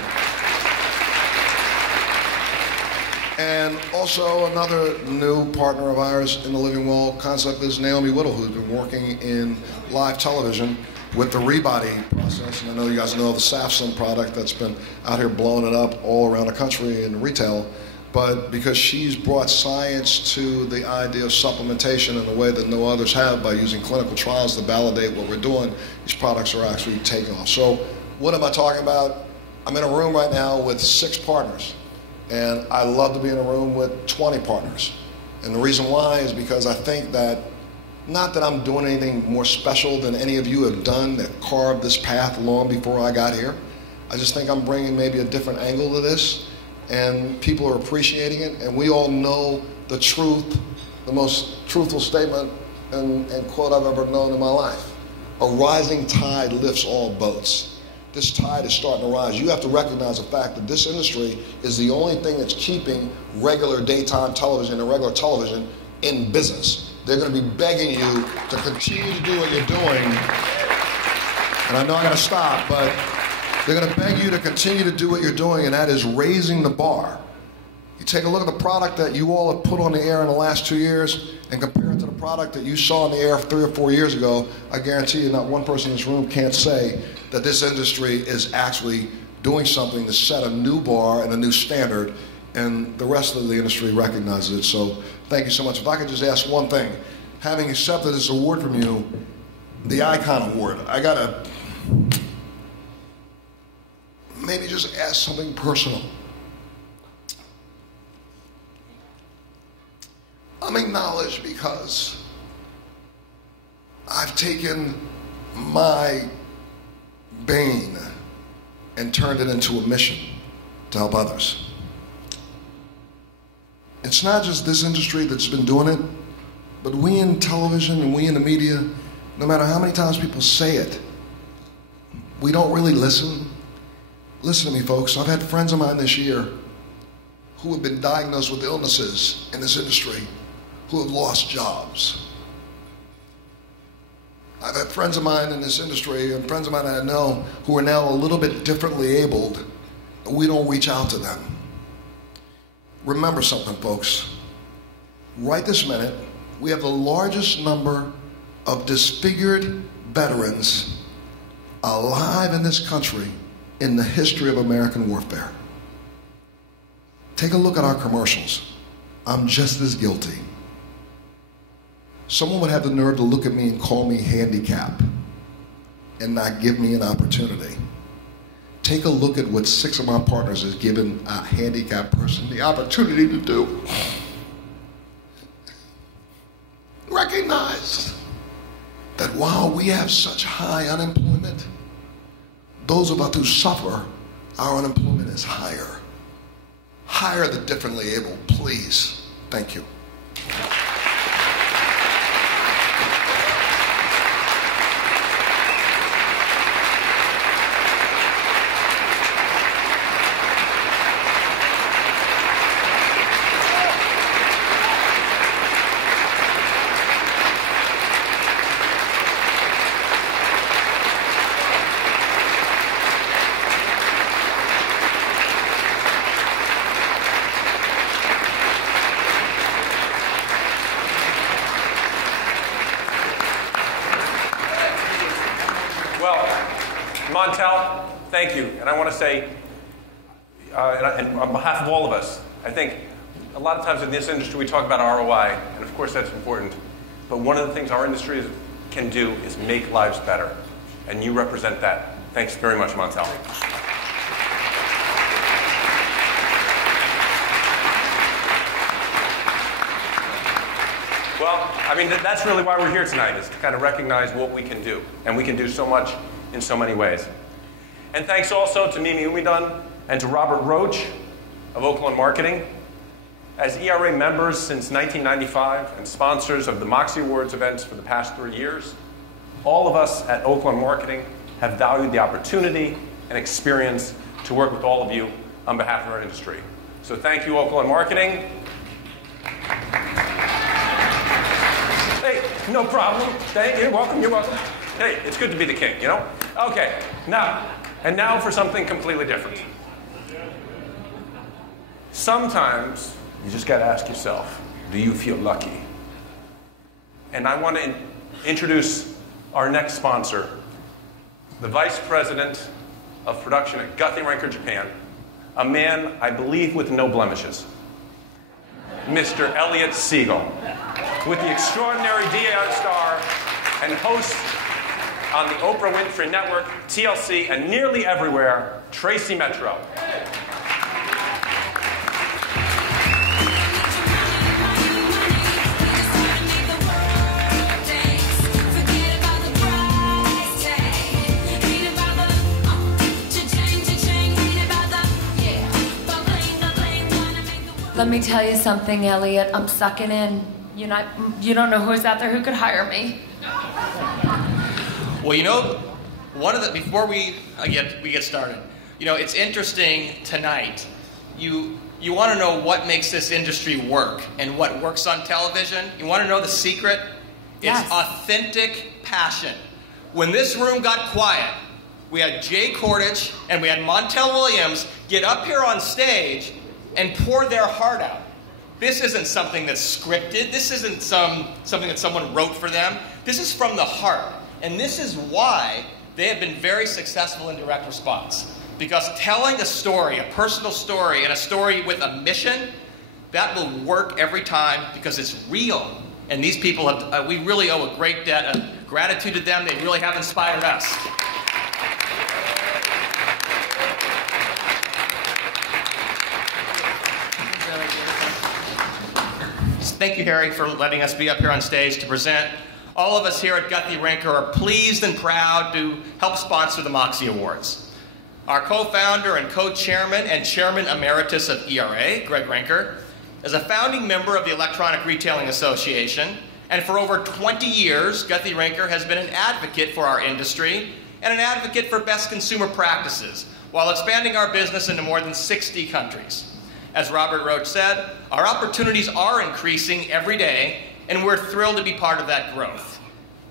And also another new partner of ours in the Living Well concept is Naomi Whittle, who's been working in live television with the Rebody process. And I know you guys know the Safson product that's been out here blowing it up all around the country in retail. But because she's brought science to the idea of supplementation in a way that no others have by using clinical trials to validate what we're doing, these products are actually taking off. So what am I talking about? I'm in a room right now with 6 partners. And I love to be in a room with 20 partners. And the reason why is because I think that, not that I'm doing anything more special than any of you have done that carved this path long before I got here. I just think I'm bringing maybe a different angle to this, and people are appreciating it, and we all know the truth, the most truthful statement and quote I've ever known in my life. A rising tide lifts all boats. This tide is starting to rise. You have to recognize the fact that this industry is the only thing that's keeping regular daytime television and regular television in business. They're going to be begging you to continue to do what you're doing. And I know I got to stop, but they're going to beg you to continue to do what you're doing, and that is raising the bar. You take a look at the product that you all have put on the air in the last 2 years and compare it to the product that you saw on the air 3 or 4 years ago. I guarantee you not one person in this room can't say that this industry is actually doing something to set a new bar and a new standard, and the rest of the industry recognizes it. So thank you so much. If I could just ask one thing, having accepted this award from you, the Icon Award, I gotta maybe just ask something personal. I'm acknowledged because I've taken my bane and turned it into a mission to help others. It's not just this industry that's been doing it, but we in television and we in the media, no matter how many times people say it, we don't really listen. Listen to me, folks. I've had friends of mine this year who have been diagnosed with illnesses in this industry, who have lost jobs. I've had friends of mine in this industry and friends of mine I know who are now a little bit differently abled, and we don't reach out to them. Remember something, folks. Right this minute, we have the largest number of disfigured veterans alive in this country in the history of American warfare. Take a look at our commercials. I'm just as guilty. Someone would have the nerve to look at me and call me handicapped and not give me an opportunity. Take a look at what 6 of my partners has given a handicapped person the opportunity to do. Recognize that while we have such high unemployment, those of us who suffer, our unemployment is higher. Hire the differently able, please. Thank you. Montel, thank you. And I want to say, and on behalf of all of us, I think a lot of times in this industry we talk about ROI, and of course that's important. But one of the things our industry can do is make lives better. And you represent that. Thanks very much, Montel. Well, I mean, that's really why we're here tonight, is to kind of recognize what we can do. And we can do so much in so many ways. And thanks also to Mimi Umidun and to Robert Roach of Oakland Marketing. As ERA members since 1995 and sponsors of the Moxie Awards events for the past 3 years, all of us at Oakland Marketing have valued the opportunity and experience to work with all of you on behalf of our industry. So thank you, Oakland Marketing. Hey, no problem. You're welcome, you're welcome. Hey, it's good to be the king, you know? Okay, now for something completely different. Sometimes you just got to ask yourself, do you feel lucky? And I want to introduce our next sponsor, the Vice President of Production at Guthrie Renker Japan, a man, I believe, with no blemishes, Mr. Elliot Siegel, with the extraordinary DR star and host on the Oprah Winfrey Network, TLC, and nearly everywhere, Tracy Metro. Let me tell you something, Elliot. I'm sucking in. You don't know who's out there who could hire me. Well, you know, before we get started, you know, it's interesting tonight. You want to know what makes this industry work and what works on television. You want to know the secret? Yes. It's authentic passion. When this room got quiet, we had Jay Kordich and we had Montel Williams get up here on stage and pour their heart out. This isn't something that's scripted. This isn't something that someone wrote for them. This is from the heart. And this is why they have been very successful in direct response. Because telling a story, a personal story, and a story with a mission, that will work every time because it's real. And these people, we really owe a great debt of gratitude to them. They really have inspired us. Thank you, Harry, for letting us be up here on stage to present. All of us here at Guthrie Renker are pleased and proud to help sponsor the Moxie Awards. Our co-founder and co-chairman and chairman emeritus of ERA, Greg Renker, is a founding member of the Electronic Retailing Association, and for over 20 years, Guthrie Renker has been an advocate for our industry and an advocate for best consumer practices, while expanding our business into more than 60 countries. As Robert Roach said, our opportunities are increasing every day, and we're thrilled to be part of that growth.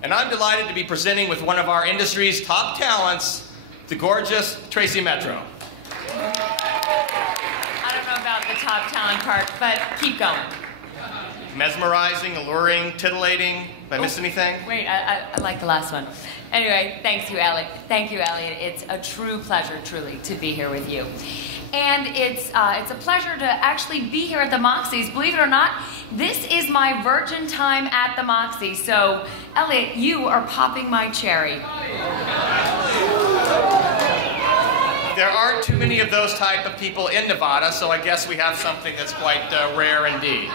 And I'm delighted to be presenting with one of our industry's top talents, the gorgeous Tracy Metro. I don't know about the top talent part, but keep going. Mesmerizing, alluring, titillating. Did I miss anything? Wait, I like the last one. Anyway, thank you, Elliot. Thank you, Elliot. It's a true pleasure, truly, to be here with you. And it's a pleasure to actually be here at the Moxies. Believe it or not, this is my virgin time at the Moxies. So, Elliot, you are popping my cherry. There aren't too many of those type of people in Nevada, so I guess we have something that's quite rare indeed.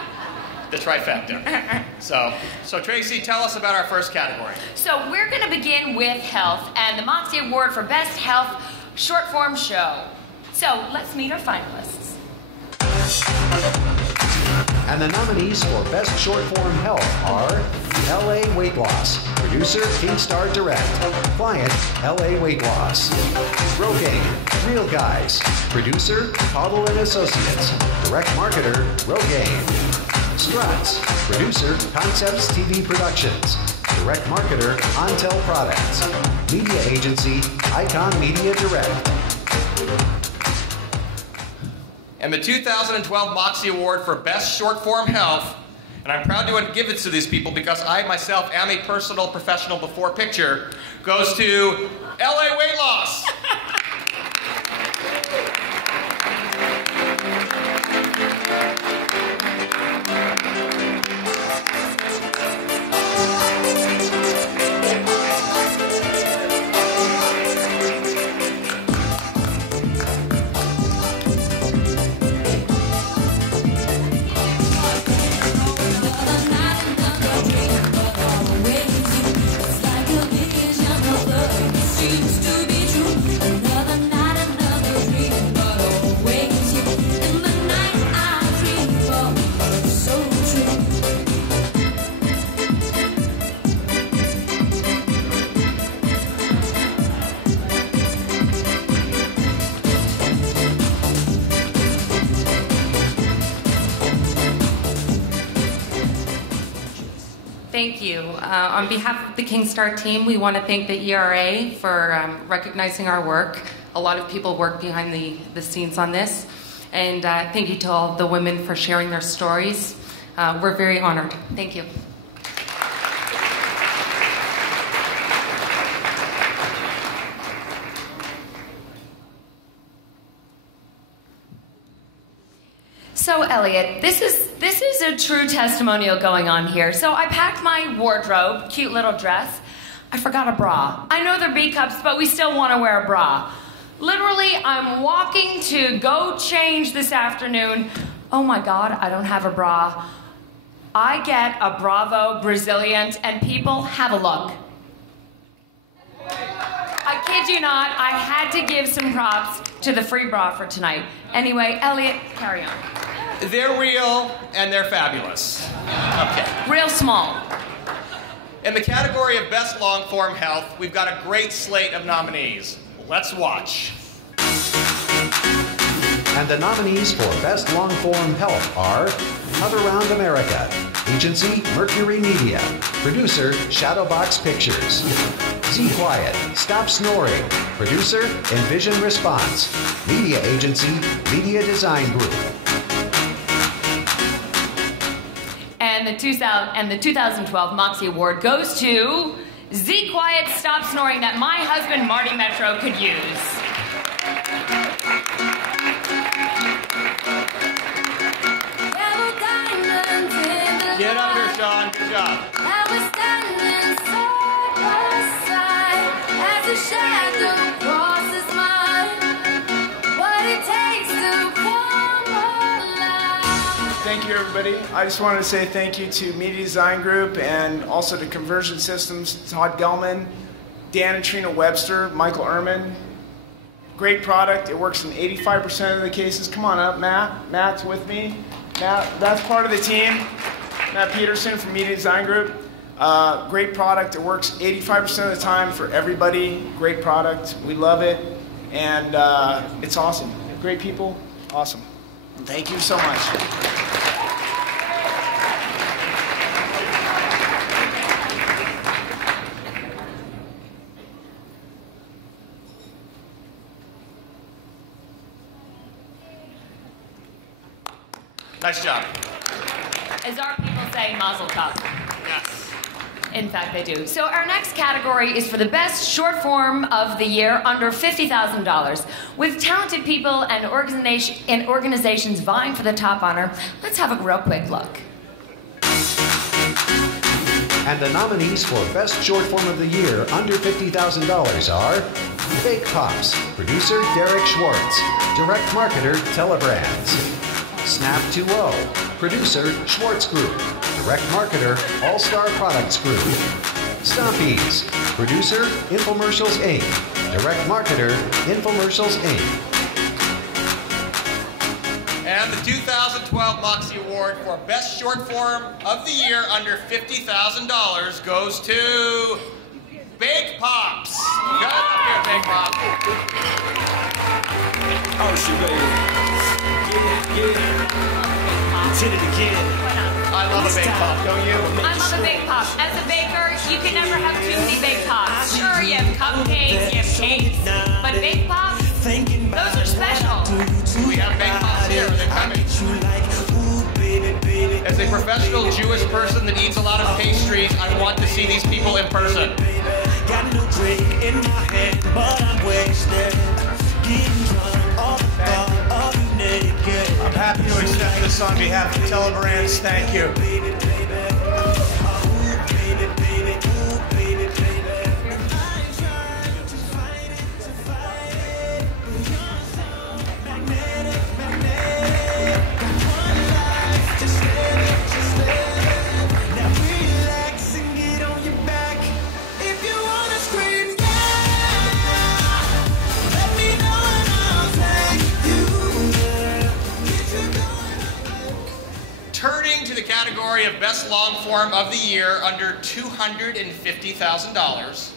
The trifecta. So Tracy, tell us about our first category. So we're going to begin with health and the Moxie Award for Best Health Short Form Show. So let's meet our finalists. And the nominees for Best Short Form Health are LA Weight Loss, producer Kingstar Direct, client LA Weight Loss. Rogaine, Real Guys, producer Cobble and Associates, direct marketer Rogaine. Struts, producer Concepts TV Productions, direct marketer Ontel Products, media agency Icon Media Direct. And the 2012 Moxie Award for Best Short Form Health And I'm proud to give it to these people because I myself am a personal professional before picture, goes to LA Weight Loss. Thank you. On behalf of the Kingstar team, we want to thank the ERA for recognizing our work. A lot of people work behind the scenes on this. And thank you to all the women for sharing their stories. We're very honored. Thank you. So Elliot, this is a true testimonial going on here. So I packed my wardrobe, cute little dress. I forgot a bra. I know they're B cups, but we still want to wear a bra. Literally, I'm walking to go change this afternoon. Oh my God, I don't have a bra. I get a Bravo Brazilian, and people, have a look. I kid you not, I had to give some props to the free bra for tonight. Anyway, Elliot, carry on. They're real and they're fabulous. Okay. Real small. In the category of Best Long Form Health, we've got a great slate of nominees. Let's watch. And the nominees for Best Long Form Health are Mother Round America, Agency Mercury Media, Producer Shadowbox Pictures, Z Quiet, Stop Snoring, Producer Envision Response, Media Agency Media Design Group. And the 2012 Moxie Award goes to Z Quiet, Stop Snoring, that my husband Marty Metro could use. Get up here, Sean. Good job. I was standing side by side as a shadow crosses mine. What it takes to come alive. Thank you, everybody. I just wanted to say thank you to Media Design Group and also to Conversion Systems, Todd Gelman, Dan and Trina Webster, Michael Ehrman. Great product. It works in 85% of the cases. Come on up, Matt. Matt's with me. Matt, that's part of the team. Matt Peterson from Media Design Group. Great product. It works 85% of the time for everybody. Great product. We love it. And it's awesome. Great people. Awesome. Thank you so much. Nice job. As our people say, mazel tov. Yes. In fact, they do. So our next category is for the best short form of the year under $50,000. With talented people and organizations vying for the top honor, let's have a real quick look. And the nominees for Best Short Form of the Year under $50,000 are Bake Pops, Producer Derek Schwartz, Direct Marketer Telebrands, Snap 2.0, Producer Schwartz Group, Direct Marketer All-Star Products Group, Stompies, Producer Infomercials Inc., Direct Marketer Infomercials Inc. And the 2012 Moxie Award for Best Short Form of the Year under $50,000 goes to Bake Pops. Get up here, Bake Pops. Oh, she baby. Yeah. Did it again. I love a Bake Pop, don't you? I love a Bake Pop. As a baker, you can never have too many Bake Pops. Sure, you have cupcakes, you have cakes, but Bake Pops, those are special. We have Bake Pops here. They're coming. As a professional Jewish person that eats a lot of pastries, I want to see these people in person. Got a new drink in my hand, but I'm wasted. Getting drunk all the thought of you naked. I'm happy to accept this on behalf of Telebrands. Thank you. Turning to the category of Best Long Form of the Year under $250,000,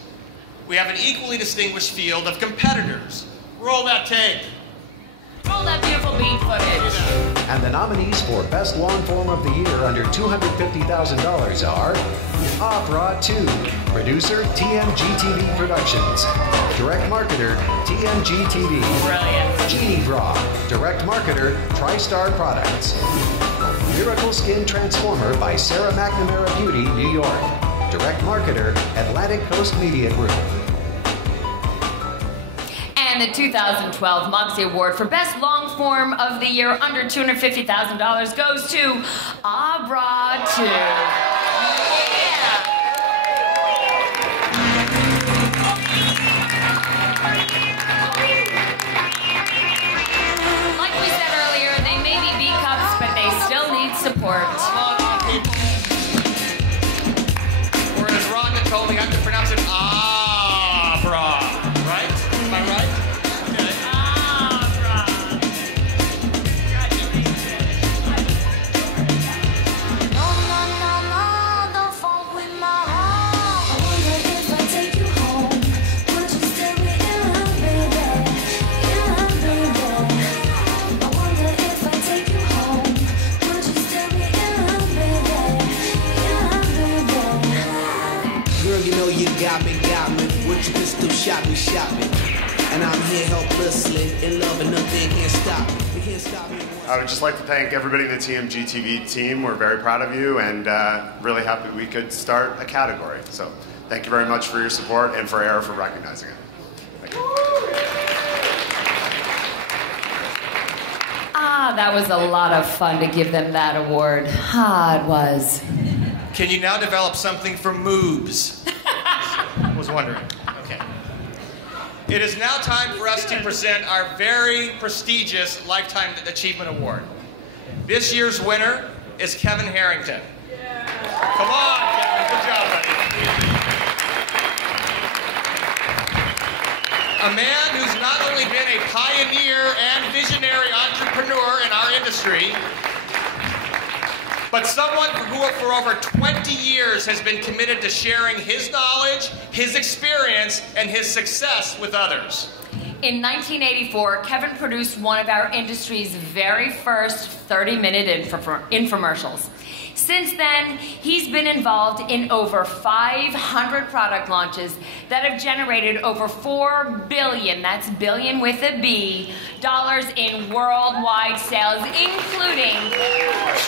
we have an equally distinguished field of competitors. Roll that tape. Roll that beautiful bean footage. And the nominees for Best Long Form of the Year under $250,000 are Opera 2, producer TMGTV Productions, direct marketer TMGTV, brilliant. Genie Bra, direct marketer TriStar Products, Miracle Skin Transformer by Sarah McNamara Beauty, New York, direct marketer Atlantic Coast Media Group. And the 2012 Moxie Award for Best Long Form of the Year under $250,000 goes to Opera 2. Like we said earlier, they may be B cups, but they still need support. Or as Rhonda told me, I have to pronounce it Abra, right? Am I right? Okay. You got me, with your pistol shot me. And I'm here helplessly, in love and nothing can't stop me. They can't stop me. I would just like to thank everybody in the TMGTV team. We're very proud of you and really happy we could start a category. So thank you very much for your support and for ERA for recognizing it. Thank you. That was a lot of fun to give them that award. It was. Can you now develop something for moobs? I was wondering. Okay. It is now time for us to present our very prestigious Lifetime Achievement Award. This year's winner is Kevin Harrington. Come on, Kevin. Good job, buddy. A man who's not only been a pioneer and visionary entrepreneur in our industry, but someone who for over 20 years has been committed to sharing his knowledge, his experience, and his success with others. In 1984, Kevin produced one of our industry's very first 30-minute infomercials. Since then, he's been involved in over 500 product launches that have generated over $4 billion, that's billion with a B, dollars in worldwide sales, including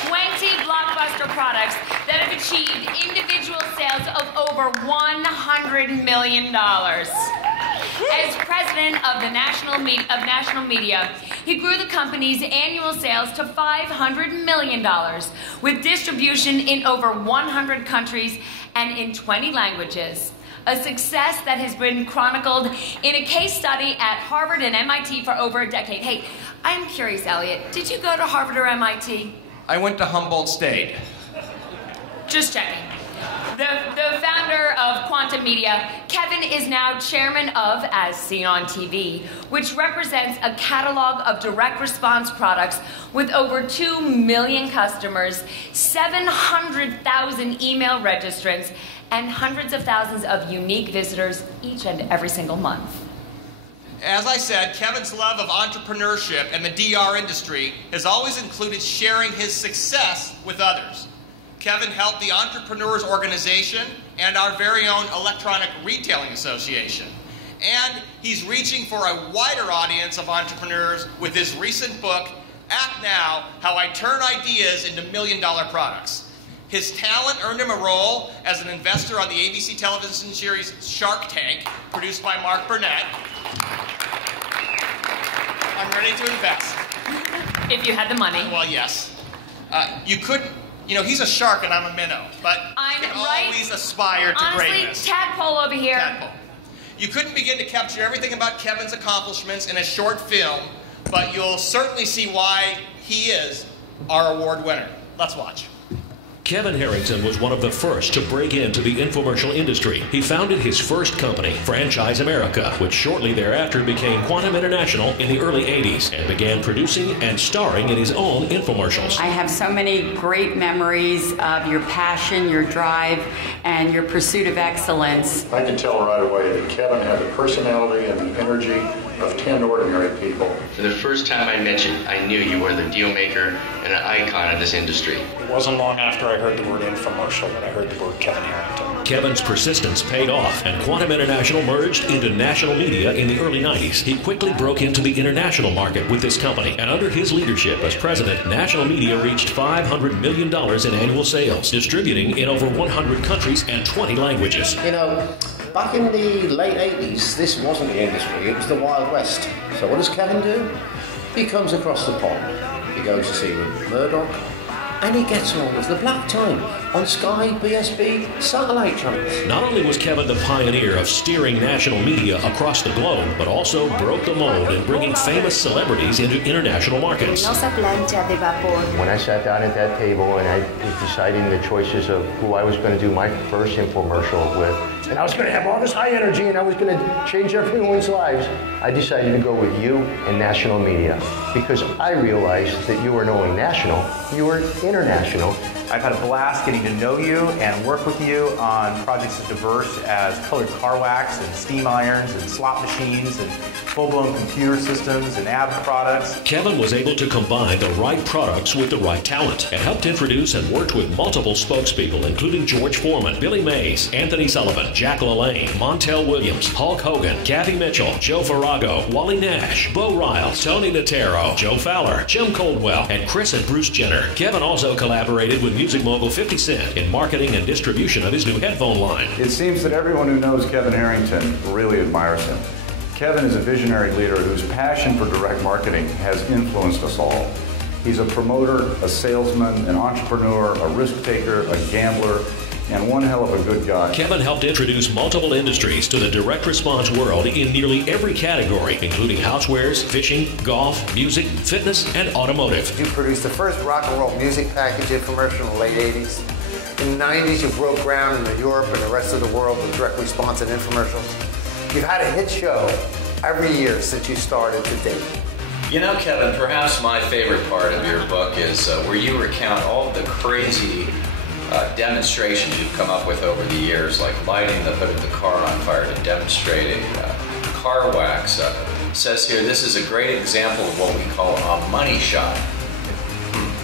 20 blockbuster products that have achieved individual sales of over $100 million. As president of the National Media, he grew the company's annual sales to $500 million, with distribution in over 100 countries and in 20 languages. A success that has been chronicled in a case study at Harvard and MIT for over a decade. Hey, I'm curious, Elliot, did you go to Harvard or MIT? I went to Humboldt State. Just checking. The founder of Quantum Media, Kevin is now chairman of As Seen on TV, which represents a catalog of direct response products with over 2 million customers, 700,000 email registrants, and hundreds of thousands of unique visitors each and every single month. As I said, Kevin's love of entrepreneurship and the DR industry has always included sharing his success with others. Kevin helped the Entrepreneurs Organization and our very own Electronic Retailing Association. And he's reaching for a wider audience of entrepreneurs with his recent book, Act now how I turn ideas into million-dollar products. His talent earned him a role as an investor on the ABC television series Shark Tank, produced by Mark Burnett. I'm ready to invest. If you had the money. Well, yes. You couldn't, he's a shark and I'm a minnow, but you can always aspire to greatness. Tadpole over here. Tadpole. You couldn't begin to capture everything about Kevin's accomplishments in a short film, but you'll certainly see why he is our award winner. Let's watch. Kevin Harrington was one of the first to break into the infomercial industry. He founded his first company, Franchise America, which shortly thereafter became Quantum International in the early 80s and began producing and starring in his own infomercials. I have so many great memories of your passion, your drive, and your pursuit of excellence. I could tell right away that Kevin had the personality and the energy of 10 ordinary people. For the first time I met you, I knew you were the deal maker and an icon of this industry. It wasn't long after I heard the word infomercial that I heard the word Kevin Harrington. Kevin's persistence paid off, and Quantum International merged into National Media in the early 90s. He quickly broke into the international market with this company, and under his leadership as president, National Media reached $500 million in annual sales, distributing in over 100 countries and 20 languages. Back in the late 80s, this wasn't the industry, it was the Wild West. So what does Kevin do? He comes across the pond. He goes to see Murdoch, and he gets on with the black time on Sky, BSB, satellite channels. Not only was Kevin the pioneer of steering national media across the globe, but also broke the mold in bringing famous celebrities into international markets. When I sat down at that table and I was deciding the choices of who I was going to do my first infomercial with, and I was going to have all this high energy and I was going to change everyone's lives, I decided to go with you and National Media because I realized that you were not only national, you were international. I've had a blast getting to know you and work with you on projects as diverse as colored car wax and steam irons and slot machines and full-blown computer systems and ad products. Kevin was able to combine the right products with the right talent and helped introduce and worked with multiple spokespeople, including George Foreman, Billy Mays, Anthony Sullivan, Jack LaLanne, Montel Williams, Hulk Hogan, Kathy Mitchell, Joe Farrago, Wally Nash, Bo Riles, Tony Notaro, Joe Fowler, Jim Coldwell, and Chris and Bruce Jenner. Kevin also collaborated with music mogul 50 Cent in marketing and distribution of his new headphone line. It seems that everyone who knows Kevin Harrington really admires him. Kevin is a visionary leader whose passion for direct marketing has influenced us all. He's a promoter, a salesman, an entrepreneur, a risk taker, a gambler, and one hell of a good guy. Kevin helped introduce multiple industries to the direct response world in nearly every category, including housewares, fishing, golf, music, fitness, and automotive. You produced the first rock and roll music package infomercial in the late 80s. In the 90s, you broke ground in Europe and the rest of the world with direct response and infomercials. You've had a hit show every year since you started to date. You know, Kevin, perhaps my favorite part of your book is where you recount all the crazy demonstrations you've come up with over the years, like lighting the hood of the car on fire to demonstrate a car wax. Says here, this is a great example of what we call a money shot.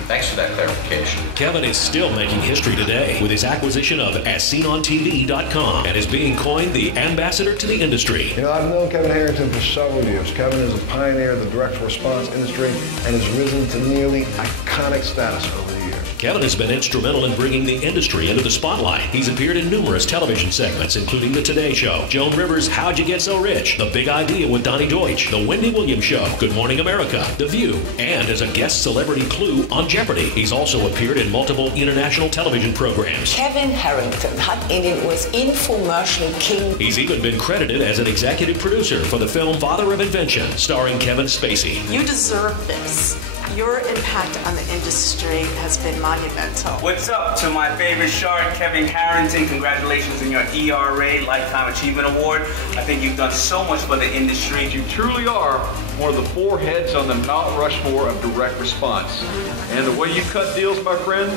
Thanks for that clarification. Kevin is still making history today with his acquisition of AsSeenOnTV.com and is being coined the ambassador to the industry. You know, I've known Kevin Harrington for several years. Kevin is a pioneer of the direct response industry and has risen to nearly iconic status over the years. Kevin has been instrumental in bringing the industry into the spotlight. He's appeared in numerous television segments, including The Today Show, Joan Rivers' How'd You Get So Rich, The Big Idea with Donnie Deutsch, The Wendy Williams Show, Good Morning America, The View, and as a guest celebrity Clue on Jeopardy! He's also appeared in multiple international television programs. Kevin Harrington hat Ihnen was infomercial king. He's even been credited as an executive producer for the film Father of Invention, starring Kevin Spacey. You deserve this. Your impact on the industry has been monumental. What's up to my favorite shark, Kevin Harrington? Congratulations on your ERA Lifetime Achievement Award. I think you've done so much for the industry. You truly are one of the four heads on the Mount Rushmore of direct response. And the way you cut deals, my friend,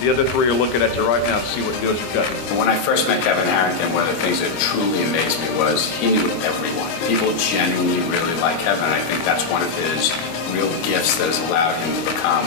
the other three are looking at you right now to see what deals you're cutting. When I first met Kevin Harrington, one of the things that truly amazed me was he knew everyone. People genuinely really like Kevin. I think that's one of his real gifts that has allowed him to become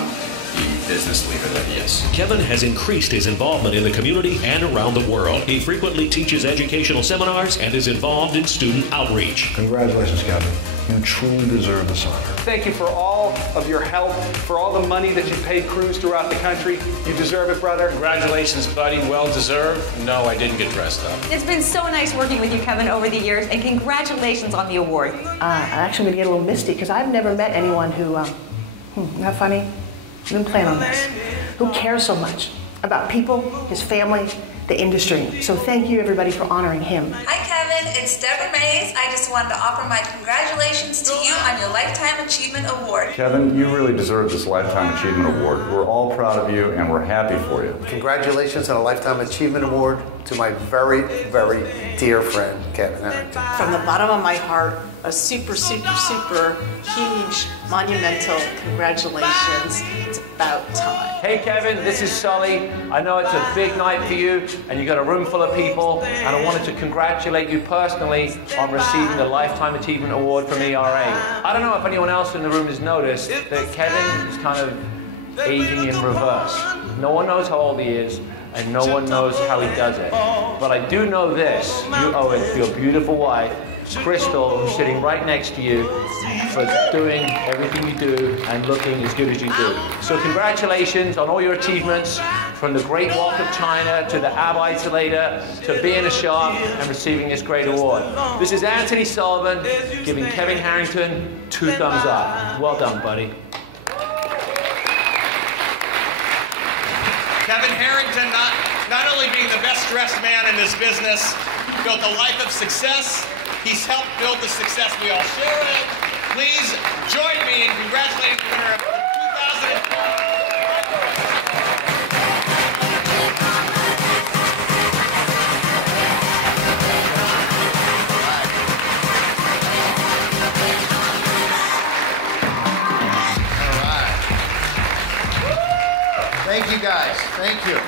the business leader that he is. Kevin has increased his involvement in the community and around the world. He frequently teaches educational seminars and is involved in student outreach. Congratulations, Kevin. You truly deserve this honor. Thank you for all of your help, for all the money that you paid crews throughout the country. You deserve it, brother. Congratulations, buddy. Well deserved. No, I didn't get dressed up. It's been so nice working with you, Kevin, over the years, and congratulations on the award. I'm actually going to get a little misty because I've never met anyone who, isn't that funny? Didn't plan on this. Who cares so much about people, his family, the industry. So thank you, everybody, for honoring him. Hi, Kevin. It's Deborah Mays. I just wanted to offer my congratulations to you on your Lifetime Achievement Award. Kevin, you really deserve this Lifetime Achievement Award. We're all proud of you, and we're happy for you. Congratulations on a Lifetime Achievement Award to my very, very dear friend, Kevin Harrington. From the bottom of my heart, a super, super, super huge, monumental congratulations. It's about time. Hey Kevin, this is Sully. I know it's a big night for you and you got a room full of people, and I wanted to congratulate you personally on receiving the Lifetime Achievement Award from ERA. I don't know if anyone else in the room has noticed that Kevin is kind of aging in reverse. No one knows how old he is, and no one knows how he does it. But I do know this, you owe it to your beautiful wife, Crystal, who's sitting right next to you, for doing everything you do and looking as good as you do. So congratulations on all your achievements, from the Great Walk of China to the Ab Isolator to being a shark and receiving this great award. This is Anthony Sullivan giving Kevin Harrington 2 thumbs up. Well done, buddy. Kevin Harrington, not only being the best dressed man in this business, built a life of success. He's helped build the success we all share in. Please join me in congratulating the winner of the 2004. Thank you guys. Thank you.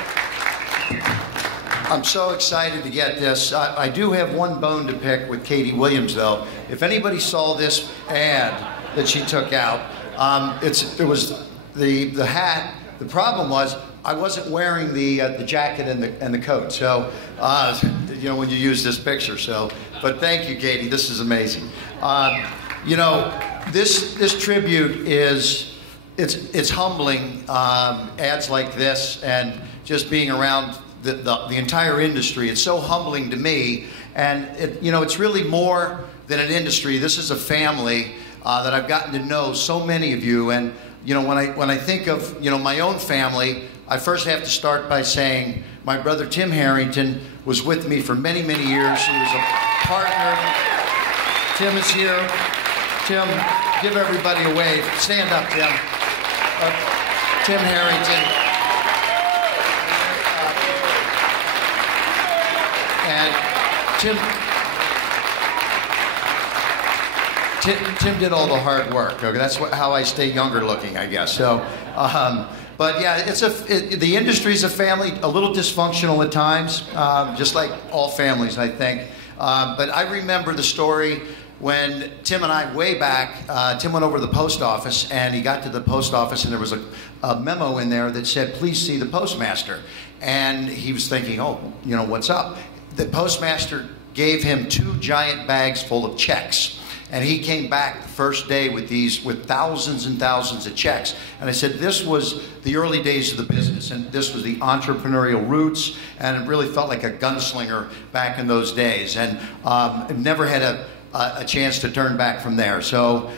I'm so excited to get this. I do have one bone to pick with Katie Williams, though. If anybody saw this ad that she took out, it was the hat. The problem was I wasn't wearing the jacket and the coat. So you know, when you use this picture. So, but thank you, Katie. This is amazing. You know, this tribute is. It's humbling, ads like this and just being around the entire industry. It's so humbling to me, and you know, it's really more than an industry. This is a family that I've gotten to know so many of you. And you know, when I think of my own family, I first have to start by saying my brother Tim Harrington was with me for many, many years. He was a partner. Tim is here. Tim, give everybody a wave. Stand up, Tim. Tim Harrington. And Tim did all the hard work. Okay, that's how I stay younger looking, I guess. So, but yeah, the industry's a family, a little dysfunctional at times, just like all families, I think. But I remember the story. When Tim and I, way back, Tim went over to the post office, and he got to the post office, and there was a memo in there that said, "Please see the postmaster." And he was thinking, "Oh, you know, what's up?" The postmaster gave him 2 giant bags full of checks, and he came back the first day with thousands and thousands of checks. And I said, this was the early days of the business, and this was the entrepreneurial roots, and it really felt like a gunslinger back in those days, and never had a chance to turn back from there. So,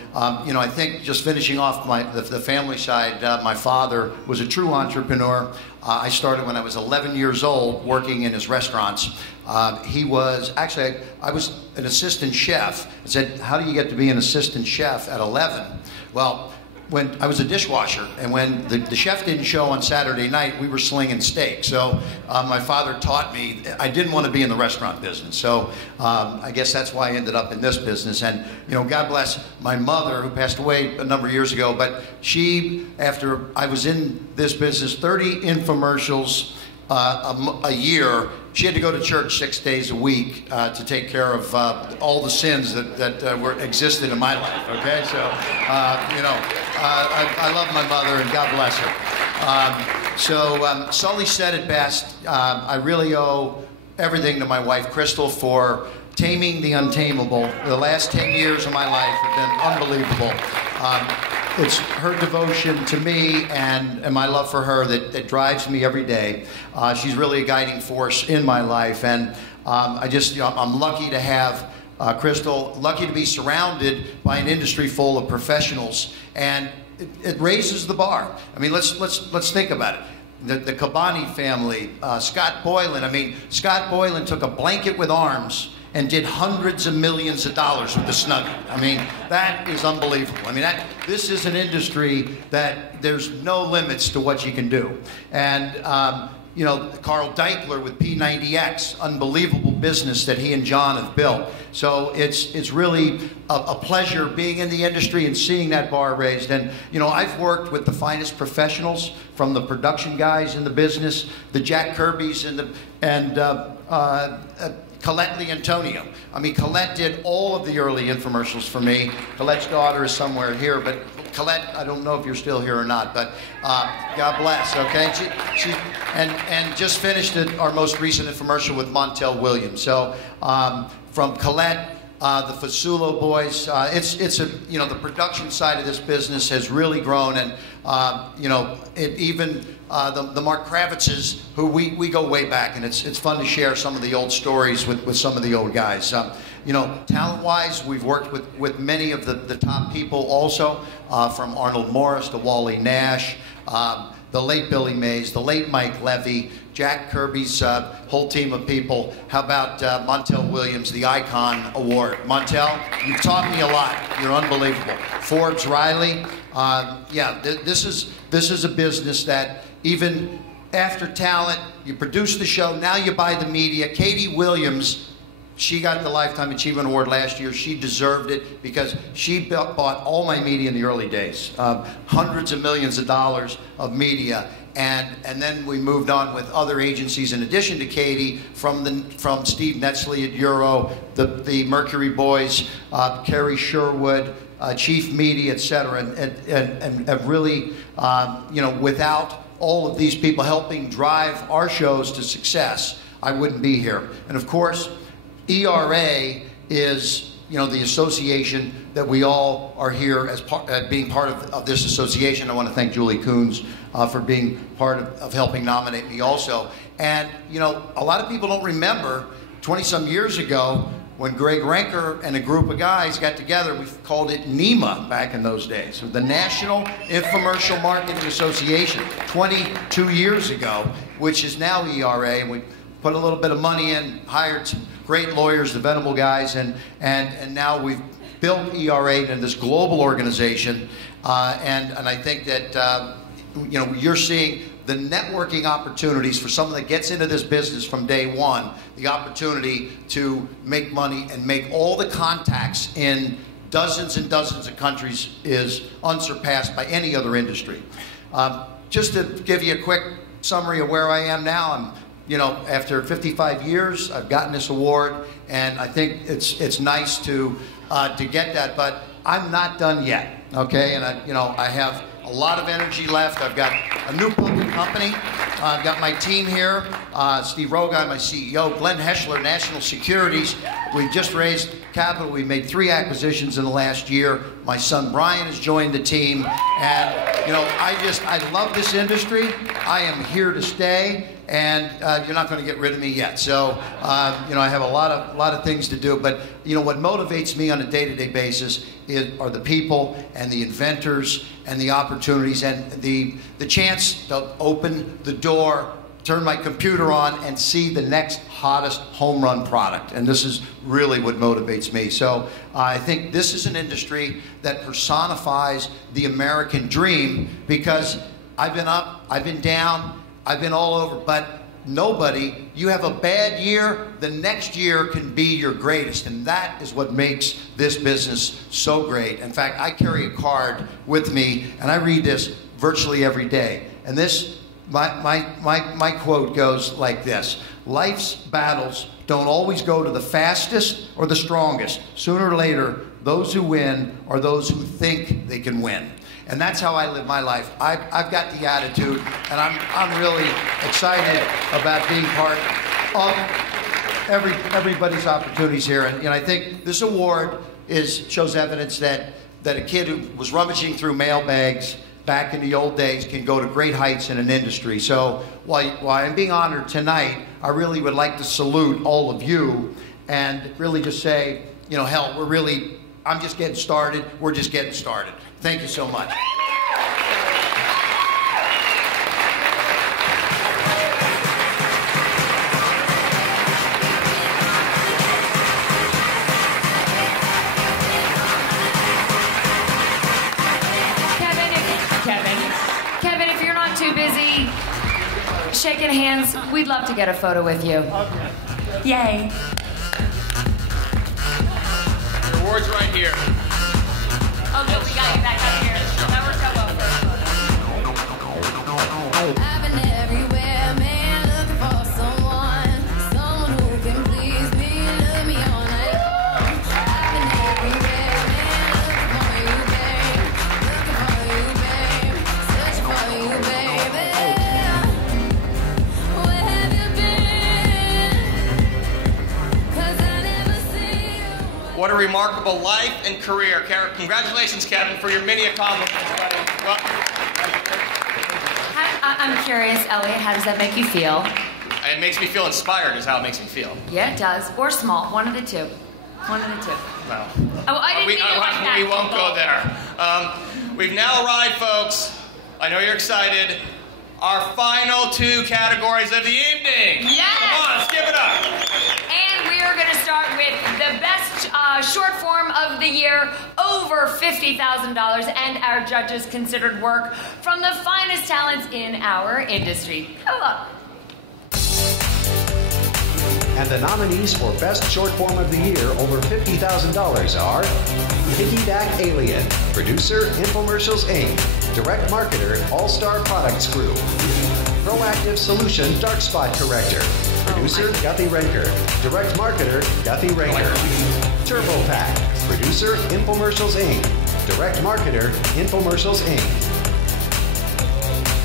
you know, I think just finishing off the family side, my father was a true entrepreneur. I started when I was 11 years old working in his restaurants. He was, actually, I was an assistant chef. I said, how do you get to be an assistant chef at 11? Well, when I was a dishwasher, and when the chef didn't show on Saturday night, we were slinging steak. So my father taught me I didn't want to be in the restaurant business. So I guess that's why I ended up in this business. And you know, God bless my mother, who passed away a number of years ago. But she, after I was in this business, 30 infomercials a year. She had to go to church 6 days a week to take care of all the sins that existed in my life. Okay, so you know, I love my mother, and God bless her. So Sully said it best. I really owe everything to my wife Crystal for taming the untamable. The last 10 years of my life have been unbelievable. It's her devotion to me and my love for her that drives me every day. She's really a guiding force in my life, and I'm lucky to have Crystal, lucky to be surrounded by an industry full of professionals, and it raises the bar. I mean, let's think about it. The Cabani family, Scott Boylan. I mean, Scott Boylan took a blanket with arms and did hundreds of millions of dollars with the Snuggie. I mean, that is unbelievable. I mean, this is an industry that there's no limits to what you can do. And you know, Carl Deichler with P90X, unbelievable business that he and John have built. So it's really a pleasure being in the industry and seeing that bar raised. And you know, I've worked with the finest professionals, from the production guys in the business, the Jack Kirbys and Colette Leontonio. I mean, Colette did all of the early infomercials for me. Colette's daughter is somewhere here, but Colette, I don't know if you're still here or not, but God bless, okay? She and just finished our most recent infomercial with Montel Williams. So from Colette, the Fasulo boys, it's a, you know, the production side of this business has really grown, and you know, the Mark Kravitzes, who we go way back, and it's fun to share some of the old stories with some of the old guys. You know, talent-wise, we've worked with many of the top people also, from Arnold Morris to Wally Nash, the late Billy Mays, the late Mike Levy, Jack Kirby's whole team of people. How about Montel Williams, the Icon Award? Montel, you've taught me a lot. You're unbelievable. Forbes Riley. Yeah, this is a business that even after talent, you produce the show, now you buy the media. Katie Williams, she got the Lifetime Achievement Award last year. She deserved it because she bought all my media in the early days, hundreds of millions of dollars of media. And then we moved on with other agencies in addition to Katie, from Steve Netzley at Euro, the Mercury Boys, Kerry Sherwood, Chief Media, et cetera, and have really, you know, without all of these people helping drive our shows to success, I wouldn't be here. And of course, ERA is, you know, the association that we all are here as being part of this association. I want to thank Julie Coons for being part of helping nominate me also. And, you know, a lot of people don't remember 20-some years ago when Greg Renker and a group of guys got together. We called it NEMA back in those days, the National Infomercial Marketing Association, 22 years ago, which is now ERA. And we put a little bit of money in, hired some great lawyers, the Venable guys, and now we've built ERA into this global organization. And I think that you know, you're seeing the networking opportunities for someone that gets into this business from day one, the opportunity to make money and make all the contacts in dozens and dozens of countries is unsurpassed by any other industry. Just to give you a quick summary of where I am now, you know, after 55 years, I've gotten this award, and I think it's nice to get that, but I'm not done yet, okay? And I have a lot of energy left. I've got a new public company. I've got my team here. Steve Rogai, my CEO. Glenn Heschler, National Securities. We've just raised capital. We've made 3 acquisitions in the last year. My son Brian has joined the team. And, you know, I love this industry. I am here to stay. And you're not going to get rid of me yet. So, you know, I have a lot of things to do. But, you know, what motivates me on a day-to-day basis are the people and the inventors and the opportunities and the chance to open the door, turn my computer on, and see the next hottest home run product. And this is really what motivates me. So I think this is an industry that personifies the American dream, because I've been up, I've been down, I've been all over, but nobody, you have a bad year, the next year can be your greatest, and that is what makes this business so great. In fact, I carry a card with me, and I read this virtually every day. And this, my quote goes like this: life's battles don't always go to the fastest or the strongest. Sooner or later, those who win are those who think they can win. And that's how I live my life. I've got the attitude, and I'm really excited about being part everybody's opportunities here. And I think this award shows evidence that a kid who was rummaging through mail bags back in the old days can go to great heights in an industry. So while I'm being honored tonight, I really would like to salute all of you and really just say, hell, I'm just getting started. We're just getting started. Thank you so much. Kevin, if you're not too busy shaking hands, we'd love to get a photo with you. Yay. The award's right here. Oh, good, we got you back up here. That worked out well. I've been everywhere, man, looking for someone who can please me, love me all night long. I've been everywhere, man, looking for you, babe, searching for you, baby. Where have you been? 'Cause I never see you. What a remarkable life and career. Congratulations, Kevin, for your many accomplishments, buddy. I'm curious, Elliot, how does that make you feel? It makes me feel inspired is how it makes me feel. Yeah, it does. Or small. One of the two. One of the two. Well, Oh, I didn't mean it like that. we won't go there. We've now arrived, folks. I know you're excited. Our final two categories of the evening. Yes! Come on, let's give it up. And we are going to start with the best short form of the year, over $50,000, and our judges considered work from the finest talents in our industry. Come on. And the nominees for Best Short Form of the Year, over $50,000 are Piggyback Alien, Producer, Infomercials Inc., Direct Marketer, All-Star Products Group, Proactive Solution Dark Spot Corrector, Producer, Guthrie Ranker, Direct Marketer, Guthrie Ranker, Turbo Pack, Producer, Infomercials Inc., Direct Marketer, Infomercials Inc.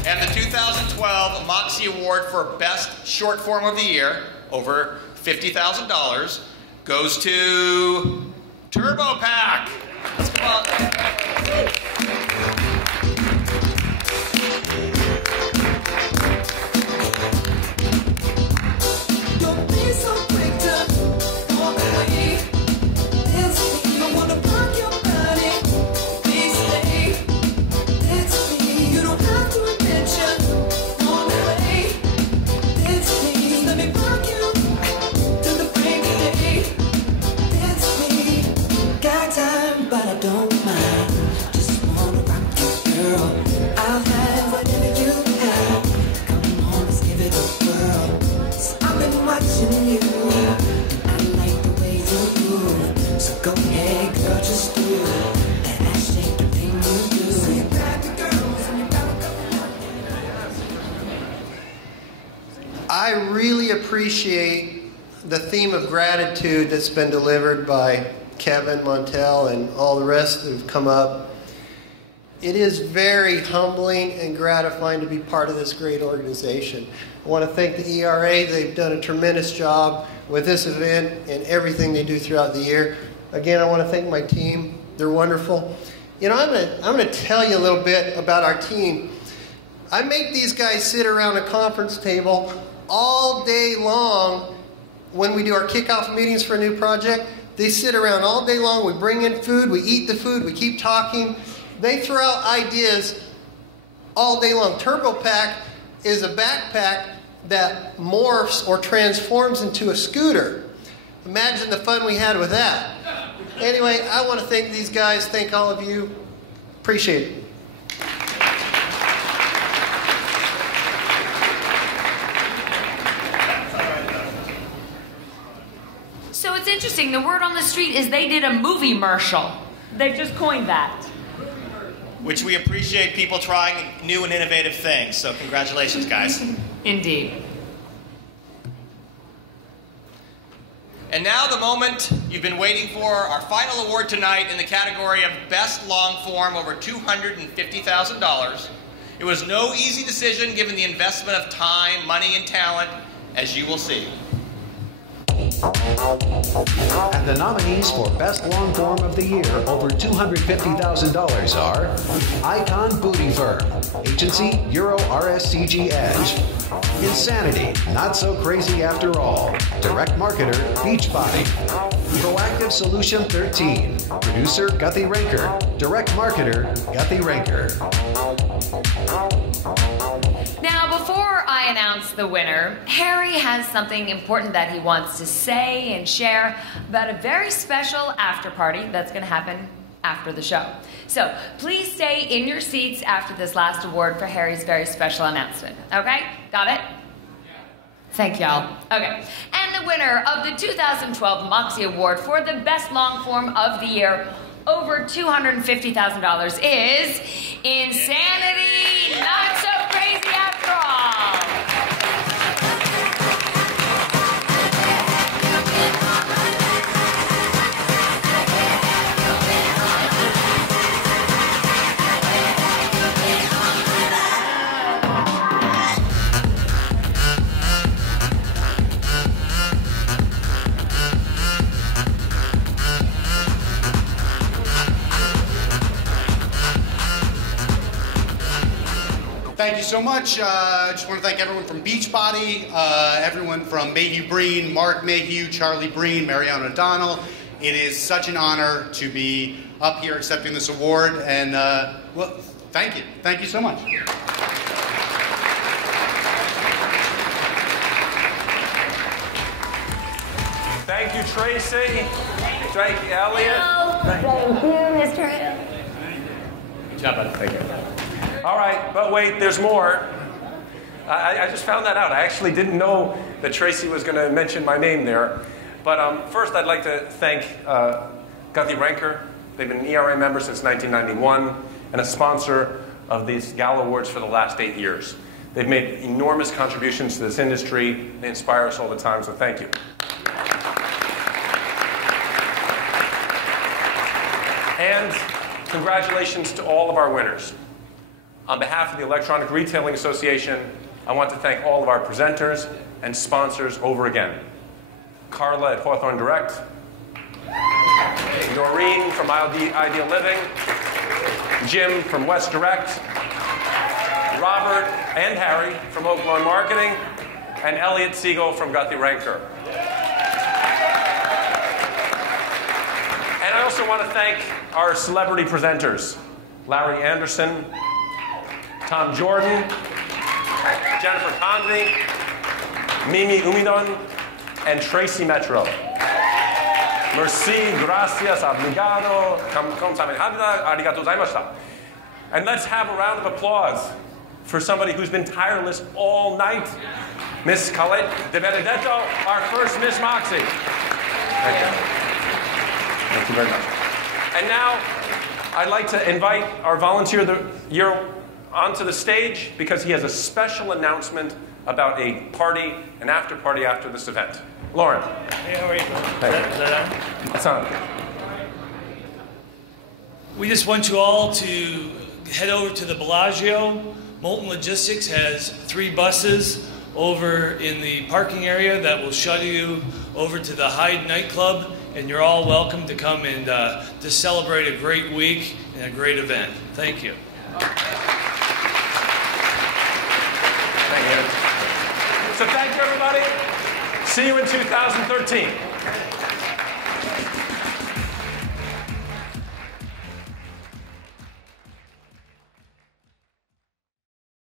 And the 2012 Moxie Award for Best Short Form of the Year, over $50,000, goes to Turbo Pack. Let's come on. Don't be so quick to walk away. It's me, I wanna rock your body. Please stay. It's me, you don't have to admit you want away. It's me, let me rock you till the break of day. It's me, got time, but I don't mind. Just wanna rock you, girl. I'll have whatever you have. Come on, let's give it a whirl. I've been watching you. I like the way you move. So go ahead, girl, just do that ass-shaped thing you do. So you grab your girls and you gotta go. I really appreciate the theme of gratitude that's been delivered by Kevin Montel and all the rest who've come up. It is very humbling and gratifying to be part of this great organization. I want to thank the ERA. They've done a tremendous job with this event and everything they do throughout the year. Again, I want to thank my team. They're wonderful. I'm going to tell you a little bit about our team. I make these guys sit around a conference table all day long when we do our kickoff meetings for a new project. They sit around all day long. We bring in food. We eat the food. We keep talking. They throw out ideas all day long. Turbo Pack is a backpack that morphs or transforms into a scooter. Imagine the fun we had with that. Anyway, I want to thank these guys. Thank all of you. Appreciate it. So it's interesting. The word on the street is they did a movie-mercial. They've just coined that. Which we appreciate people trying new and innovative things. So congratulations, guys. Indeed. And now the moment you've been waiting for, our final award tonight in the category of Best Long Form, over $250,000. It was no easy decision given the investment of time, money, and talent, as you will see. And the nominees for Best Long Form of the Year, over $250,000 are Icon Booty Firm, Agency Euro RSCG Edge, Insanity, Not So Crazy After All, Direct Marketer Beachbody, Proactive Solution 13, Producer Guthrie Ranker, Direct Marketer Guthrie Ranker. Now, before I announce the winner, Harry has something important that he wants to say and share about a very special after party that's going to happen after the show. So please stay in your seats after this last award for Harry's very special announcement. Okay? Got it? Thank y'all. Okay. And the winner of the 2012 Moxie Award for the Best Long Form of the Year, over $250,000, is Insanity, Not So Crazy After All. Thank you so much. I just want to thank everyone from Beachbody, everyone from Mayhew Breen, Mark Mayhew, Charlie Breen, Marianne O'Donnell. It is such an honor to be up here accepting this award, and well, thank you. Thank you so much. Thank you, Tracy. Thank you, Elliot. Thank you, Mr. Hill. Good job, buddy. Thank you. All right, but wait, there's more. I just found that out. I actually didn't know that Tracy was going to mention my name there. But first, I'd like to thank Guthrie Ranker. They've been an ERA member since 1991 and a sponsor of these Gala Awards for the last 8 years. They've made enormous contributions to this industry. They inspire us all the time, so thank you. And congratulations to all of our winners. On behalf of the Electronic Retailing Association, I want to thank all of our presenters and sponsors over again. Carla at Hawthorne Direct, Noreen from Ideal Living, Jim from West Direct, Robert and Harry from Oak Lawn Marketing, and Elliot Siegel from Guthrie Ranker. And I also want to thank our celebrity presenters, Larry Anderson, Tom Jordan, Jennifer Convey, Mimi Umidon, and Tracy Metro. Merci, gracias, obrigado, kamsahamnida, arigatou gozaimashita. And let's have a round of applause for somebody who's been tireless all night, Miss Colette De Benedetto, our first Miss Moxie. Thank you. Thank you very much. And now, I'd like to invite our volunteer of the year onto the stage because he has a special announcement about a party, an after party after this event. Lauren. Hey, how are you? Hey. That's on. We just want you all to head over to the Bellagio. Molten Logistics has 3 buses over in the parking area that will shuttle you over to the Hyde nightclub, and you're all welcome to come and to celebrate a great week and a great event. Thank you. So thank you, everybody. See you in 2013.